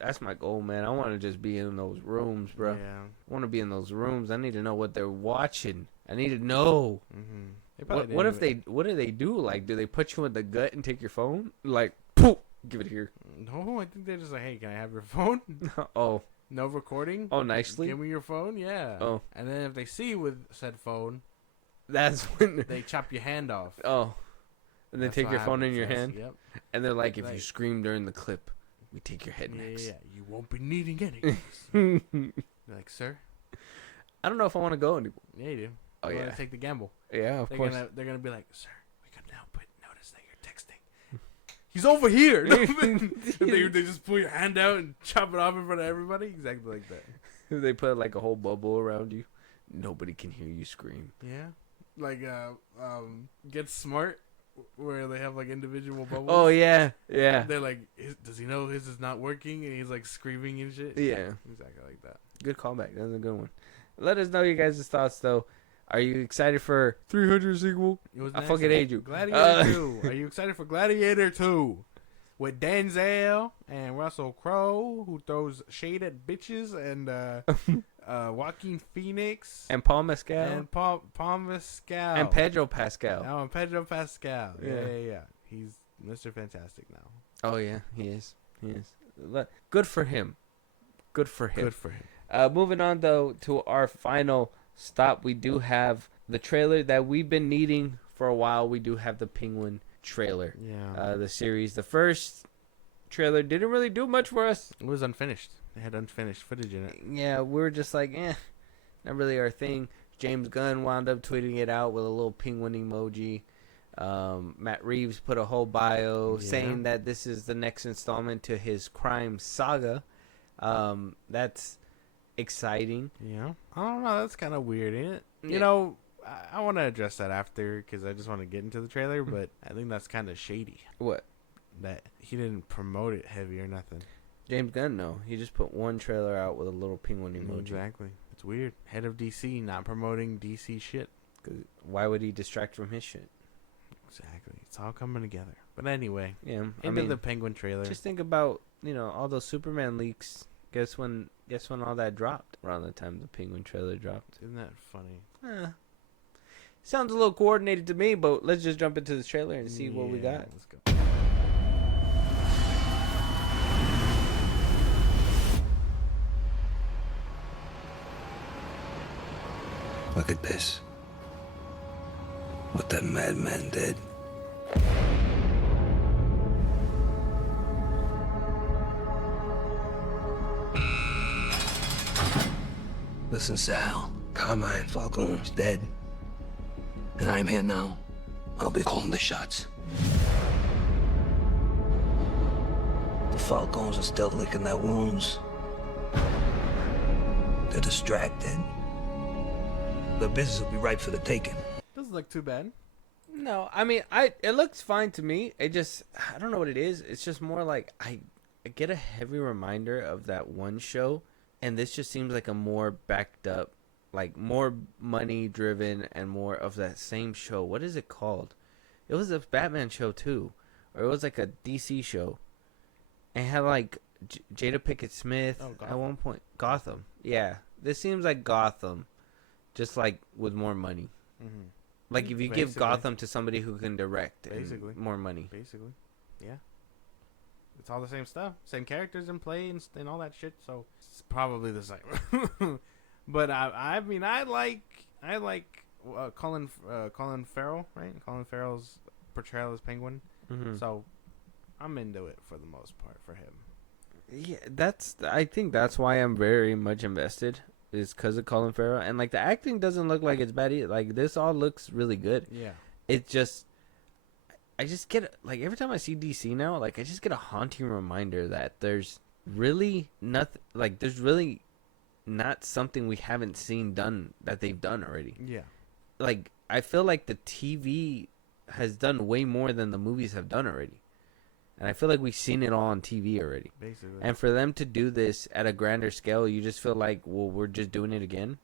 That's my goal, man. I want to just be in those rooms, bro. Yeah. I want to be in those rooms. I need to know what they're watching. I need to know. Mm-hmm. What do they do? Like, do they put you in the gut and take your phone? Like, poof, give it here. No, I think they're just like, hey, can I have your phone? Oh. no recording. Oh, nicely. Give me your phone, yeah. Oh, And then if they see you with said phone, that's when they chop your hand off. Oh, and they That's take what your phone in happens, your yes, hand, Yep. and they're like, if you Like- scream during the clip, we take your head Yeah, next. yeah, you won't be needing any. They're like, sir. I don't know if I want to go anymore. Yeah, you do. Oh You yeah, wanna take the gamble. yeah, of They're course. gonna be like, sir, we can now notice that you're texting. He's over here. they just pull your hand out and chop it off in front of everybody. Exactly like that. They put like a whole bubble around you. Nobody can hear you scream. Yeah. Like Get Smart, where they have like individual bubbles. Oh yeah, yeah, They're like, does he know his is not working? And he's like screaming and shit. yeah. Exactly like that. Good callback. That's a good one. Let us know you guys' thoughts though. Are you excited for 300 sequel? It was I nice. fucking hate you. Gladiator 2. Are you excited for Gladiator 2? With Denzel and Russell Crowe, who throws shade at bitches, and Joaquin Phoenix And Paul Mescal and Paul Mescal and Pedro Pascal. Oh, and Pedro Pascal. Yeah. Yeah. He's Mr. Fantastic now. Oh yeah, he is. He is. Good for him. Good for him. Good for him. Moving on though to our final stop, we do have the trailer that we've been needing for a while. We do have the Penguin trailer. Yeah. The series. The first trailer didn't really do much for us. It was unfinished. They had unfinished footage in it. Yeah, we were just like, not really our thing. James Gunn wound up tweeting it out with a little penguin emoji. Matt Reeves put a whole bio saying that this is the next installment to his crime saga. That's exciting. Yeah. I don't know. That's kind of weird, ain't it? Yeah. You know, I want to address that after because I just want to get into the trailer, but I think that's kind of shady. What? That he didn't promote it heavy or nothing. James Gunn, no. He just put one trailer out with a little penguin emoji. Exactly. It's weird. Head of DC not promoting DC shit. 'Cause why would he distract from his shit? Exactly. It's all coming together. But anyway, Yeah, into the Penguin trailer. just think about, all those Superman leaks. Guess when all that dropped? Around the time the Penguin trailer dropped. Isn't that funny? Sounds a little coordinated to me, but let's just jump into the trailer and see what we Yeah, got. Let's go. Look at this. What that madman did. Listen, Sal. Carmine Falcone's dead. And I'm here now. I'll be calling the shots. The Falcones are still licking their wounds. They're distracted. The business will be ripe for the taking. Doesn't look too bad. No, I mean, it looks fine to me. I don't know what it is. It's just more like I get a heavy reminder of that one show, and this just seems like a more backed up, like more money driven and more of that same show. What is it called? It was a Batman show too, or it was like a DC show, and it had like Jada Pinkett Smith at one point. Gotham, yeah. This seems like Gotham, just like with more money. Mm-hmm. Like if you give Gotham to somebody who can direct, Basically. and more money. Basically, yeah. It's all the same stuff, same characters in play and all that shit. So it's probably the same. But I mean, I like Colin Farrell, right? Colin Farrell's portrayal as Penguin. Mm-hmm. So I'm into it for the most part for him. Yeah, I think that's why I'm very much invested. Is because of Colin Farrell, and like the acting doesn't look like it's bad either. Like this all looks really good. Yeah. It just, I just get like every time I see DC now, like I just get a haunting reminder that there's really nothing. Like there's really not something we haven't seen done that they've done already. Yeah. Like I feel like the TV has done way more than the movies have done already. And I feel like we've seen it all on TV already. Basically. And for them to do this at a grander scale, you just feel like, well, we're just doing it again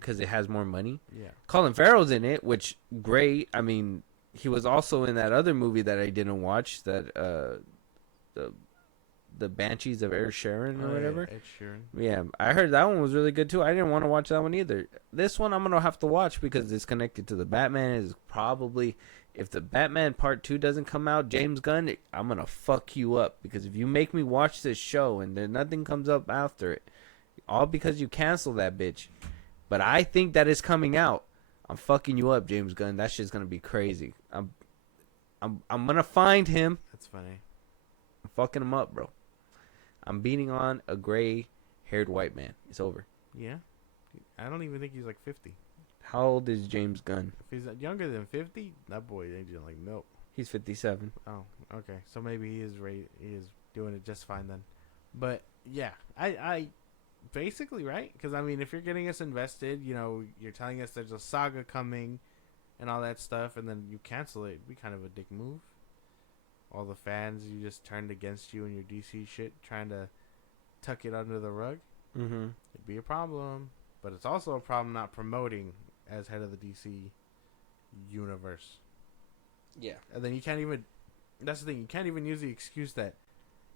because it has more money. Yeah. Colin Farrell's in it, which great. I mean, he was also in that other movie that I didn't watch, that the Banshees of Sharon or whatever. Yeah, Ed Sheeran. Yeah, I heard that one was really good too. I didn't want to watch that one either. This one I'm gonna have to watch because it's connected to the Batman. Is probably, if the Batman Part 2 doesn't come out, James Gunn, I'm gonna fuck you up, because if you make me watch this show and then nothing comes up after it, all because you canceled that bitch. But I think that is coming out. I'm fucking you up, James Gunn. That shit's gonna be crazy. I'm gonna find him. That's funny. I'm fucking him up, bro. I'm beating on a gray-haired white man. It's over. Yeah. I don't even think he's like 50. How old is James Gunn? If he's younger than 50, that boy ain't just like milk. He's 57. Oh, okay. So maybe he is doing it just fine then. But yeah, I basically, right? Because I mean, if you're getting us invested, you know, you're telling us there's a saga coming and all that stuff, and then you cancel it, it'd be kind of a dick move. All the fans you just turned against you and your DC shit, trying to tuck it under the rug. Mm-hmm. It'd be a problem. But it's also a problem not promoting as head of the DC universe. Yeah. And then you can't even, that's the thing, you can't even use the excuse that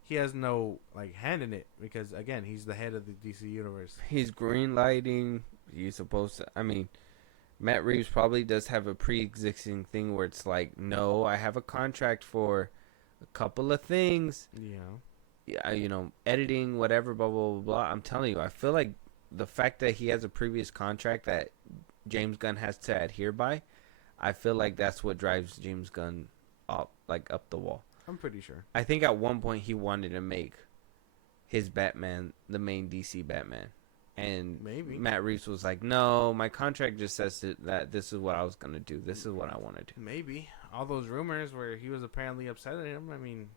he has no like hand in it, because again, he's the head of the DC universe. He's green lighting. He's supposed to, I mean, Matt Reeves probably does have a pre-existing thing where it's like, no, I have a contract for a couple of things. Yeah, you know, editing, whatever, blah, blah, blah, blah. I'm telling you, I feel like the fact that he has a previous contract that James Gunn has to adhere by, I feel like that's what drives James Gunn up the wall. I'm pretty sure. I think at one point he wanted to make his Batman the main DC Batman. And maybe Matt Reeves was like, no, my contract just says that this is what I was going to do. This is what I want to do. Maybe. All those rumors where he was apparently upset at him, I mean,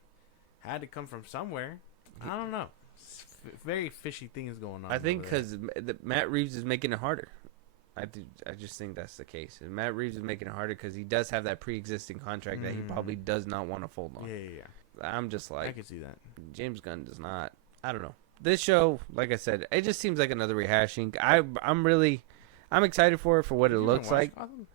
had to come from somewhere. I don't know. Very fishy things going on. I think because Matt Reeves is making it harder. I just think that's the case. And Matt Reeves is making it harder because he does have that pre-existing contract that he probably does not want to fold on. Yeah. I'm just like, I can see that. James Gunn does not. I don't know. This show, like I said, it just seems like another rehashing. I'm excited for it for what it looks like. Gotham?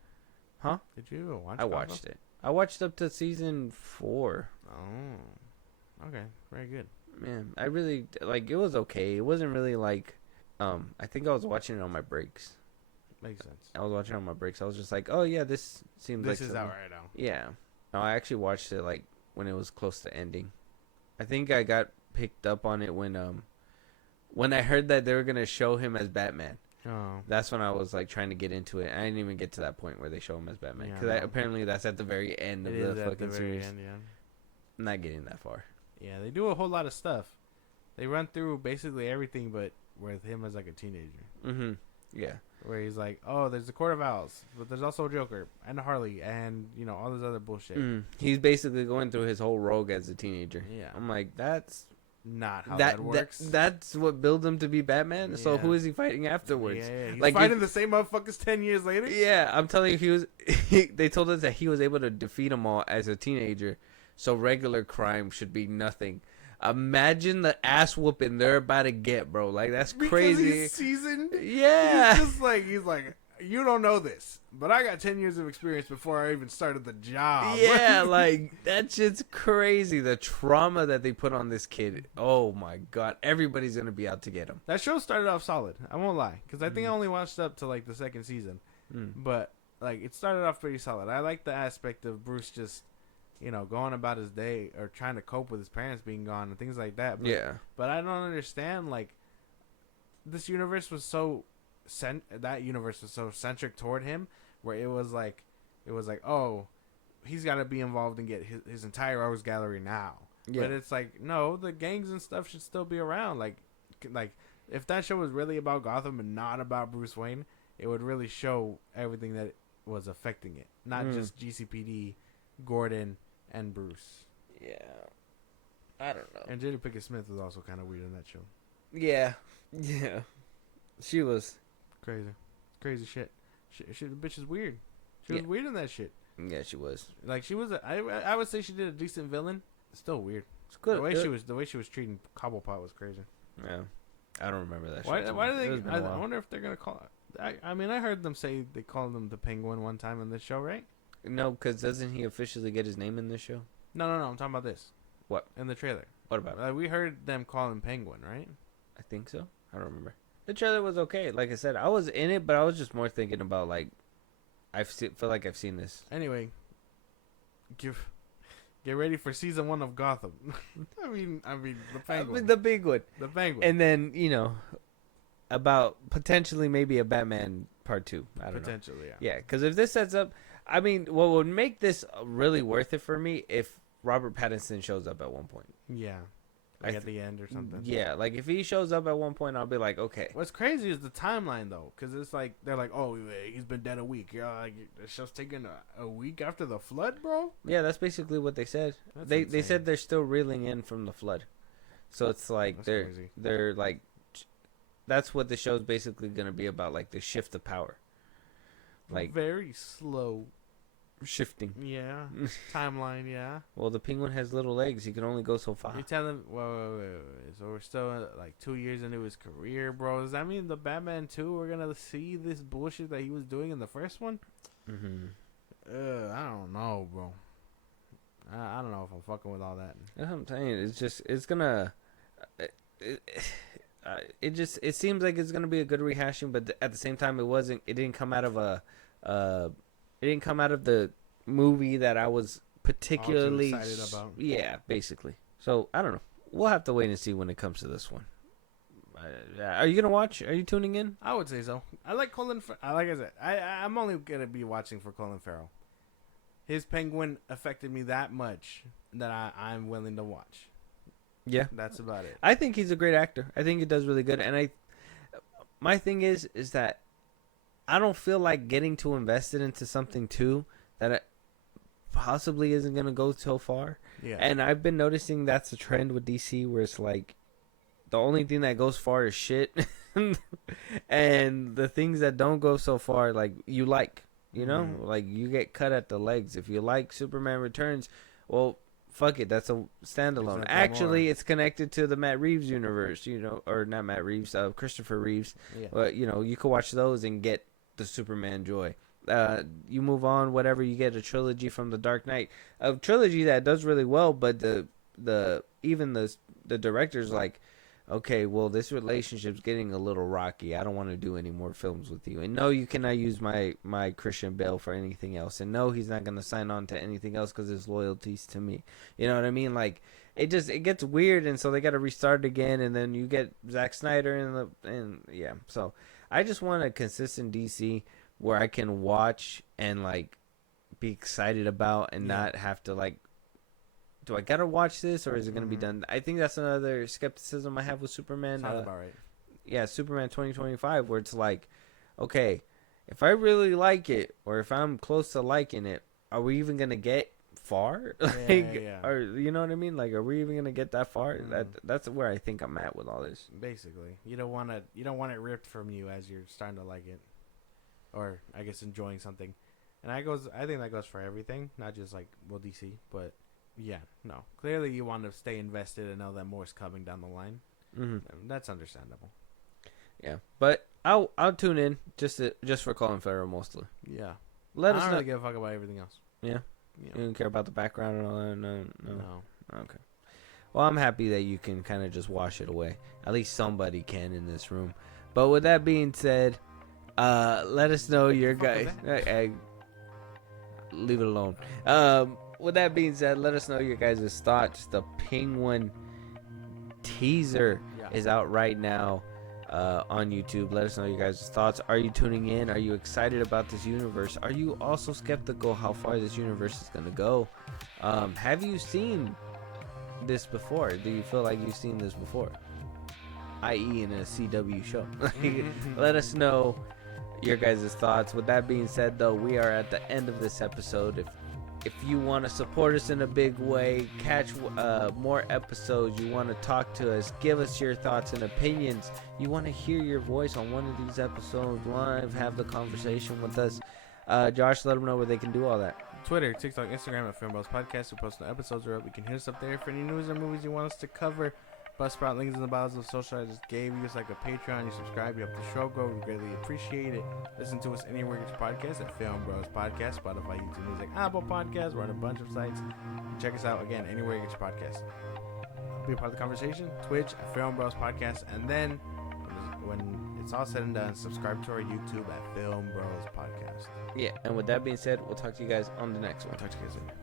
Huh? Did you even watch? I watched it. I watched up to season 4. Oh, okay, very good. Man, I really like. It was okay. It wasn't really like. I think I was watching it on my breaks. Makes sense. I was watching it on my breaks. I was just like, oh yeah, this seems like this is something. out right now. Yeah. No, I actually watched it like when it was close to ending. I think I got picked up on it when I heard that they were gonna show him as Batman. Oh. That's when I was like trying to get into it. I didn't even get to that point where they show him as Batman Yeah, because apparently that's at the very end of the fucking series. End, yeah. I'm not getting that far. Yeah, they do a whole lot of stuff. They run through basically everything, but with him as like a teenager. Mm-hmm. Yeah. Where he's like, oh, there's the Court of Owls, but there's also a Joker and a Harley and, you know, all this other bullshit. He's basically going through his whole rogue as a teenager. Yeah. I'm like, that's not how that works. That's what built him to be Batman. So Yeah. who is he fighting afterwards? Yeah. He's like fighting the same motherfuckers 10 years later? Yeah, I'm telling you, they told us that he was able to defeat them all as a teenager. So regular crime should be nothing. Imagine the ass whooping they're about to get, bro. Like, that's crazy. Because he's seasoned? Yeah. He's like, you don't know this, but I got 10 years of experience before I even started the job. Yeah, like, that shit's crazy. The trauma that they put on this kid. Oh, my God. Everybody's going to be out to get him. That show started off solid. I won't lie. Because I think I only watched up to, like, the second season. But, like, it started off pretty solid. I like the aspect of Bruce just, you know, going about his day or trying to cope with his parents being gone and things like that. But, Yeah. But I don't understand, like, this universe was so... that universe was so centric toward him, where it was like, oh, he's got to be involved and get his entire rogues gallery now. Yeah. But it's like, no, the gangs and stuff should still be around. Like if that show was really about Gotham and not about Bruce Wayne, it would really show everything that was affecting it, not just GCPD, Gordon, and Bruce. Yeah. I don't know. And Jada Pinkett Smith was also kind of weird in that show. Yeah. Yeah. She was. Crazy shit. She the bitch is weird. She was weird in that shit. Yeah, she was. Like she was. I would say she did a decent villain. Still weird. It's good. The way she was treating Cobblepot was crazy. Yeah, I don't remember that. Why do they? I I wonder if they're gonna call. I mean, I heard them say they called him the Penguin one time in this show, right? No, because doesn't he officially get his name in this show? No. I'm talking about this. What? In the trailer. What about it? We heard them call him Penguin, right? I think so. I don't remember. The trailer was okay. Like I said, I was in it, but I was just more thinking about like, feel like I've seen this. Anyway, get ready for season 1 of Gotham. I mean the Penguin. The big one. The Penguin. And then about potentially maybe a Batman Part 2. I don't know. Potentially, yeah. Yeah, because if this sets up, I mean, what would make this really worth it for me if Robert Pattinson shows up at one point. Yeah. Like at the end or something. Yeah, like if he shows up at one point, I'll be like, okay. What's crazy is the timeline though, because it's like they're like, oh, he's been dead a week. Yeah, like the show's taken a week after the flood, bro. Yeah, that's basically what they said. They said they're still reeling in from the flood, so it's like they're like, that's what the show's basically gonna be about, like the shift of power, like very slow shifting. Yeah, timeline. Yeah. Well, the Penguin has little legs; he can only go so far. You tell him. Wait. So we're still like 2 years into his career, bro. Does that mean the Batman 2 we're gonna see this bullshit that he was doing in the first one? I don't know, bro. I don't know if I'm fucking with all that. That's what I'm saying. It's gonna. It seems like it's gonna be a good rehashing, but at the same time, it wasn't. It didn't come out of it didn't come out of the movie that I was particularly excited about. Yeah, basically. So I don't know. We'll have to wait and see when it comes to this one. Are you gonna watch? Are you tuning in? I would say so. I like Colin. Like I said, I'm only gonna be watching for Colin Farrell. His Penguin affected me that much that I'm willing to watch. Yeah, that's about it. I think he's a great actor. I think he does really good. And my thing is that I don't feel like getting too invested into something too that it possibly isn't gonna go so far. Yeah. And I've been noticing that's a trend with DC where it's like the only thing that goes far is shit, and the things that don't go so far, like you know, like you get cut at the legs. If you like Superman Returns, well, fuck it, that's a standalone. Actually, it's connected to the Matt Reeves universe, you know, or not Matt Reeves, Christopher Reeves. Yeah. But you know, you could watch those and get the Superman joy. You move on, whatever, you get a trilogy from the Dark Knight, a trilogy that does really well, but the director's like, okay, well, this relationship's getting a little rocky. I don't want to do any more films with you. And no, you cannot use my Christian Bale for anything else. And no, he's not going to sign on to anything else because his loyalty's to me. You know what I mean? Like, it gets weird, and so they got to restart again, and then you get Zack Snyder and yeah. So I just want a consistent DC where I can watch and, like, be excited about and not have to, like, do I gotta watch this or is it gonna be done? I think that's another skepticism I have with Superman. Sounds about right. Yeah, Superman 2025, where it's like, okay, if I really like it or if I'm close to liking it, are we even gonna get far? Yeah. Or you know what I mean? Like, are we even gonna get that far? That's where I think I'm at with all this. Basically, you don't want it ripped from you as you're starting to like it, or I guess enjoying something. And I think that goes for everything, not just like DC, but. Yeah, no. Clearly, you want to stay invested and know that more's coming down the line. That's understandable. Yeah, but I'll tune in just for Colin Farrell mostly. Yeah, I don't really give a fuck about everything else. Yeah, you don't care about the background and all that. No. Okay. Well, I'm happy that you can kind of just wash it away. At least somebody can in this room. But with that being said, let us know your guys. Leave it alone. With that being said, let us know your guys' thoughts. The Penguin teaser is out right now on YouTube. Let us know your guys' thoughts. Are you tuning in? Are you excited about this universe? Are you also skeptical how far this universe is going to go? Have you seen this before? Do you feel like you've seen this before? I.e. in a CW show. Let us know your guys' thoughts. With that being said, though, we are at the end of this episode. If you want to support us in a big way, catch more episodes, you want to talk to us, give us your thoughts and opinions, you want to hear your voice on one of these episodes live, have the conversation with us, Josh, let them know where they can do all that. Twitter, TikTok, Instagram at FIlmBros Podcast. We post the episodes are up. You can hit us up there for any news or movies you want us to cover. Buzzsprout links in the bios of the social I just gave you. It's like a Patreon. You subscribe, you help the show grow. We greatly appreciate it. Listen to us anywhere you get your podcast at FIlmBros Podcast, Spotify, YouTube Music, Apple Podcasts. We're on a bunch of sites. Check us out again anywhere you get your podcast. Be a part of the conversation. Twitch at FIlmBros Podcast, and then when it's all said and done, subscribe to our YouTube at FIlmBros Podcast. Yeah, and with that being said, we'll talk to you guys on the next one. Talk to you guys later.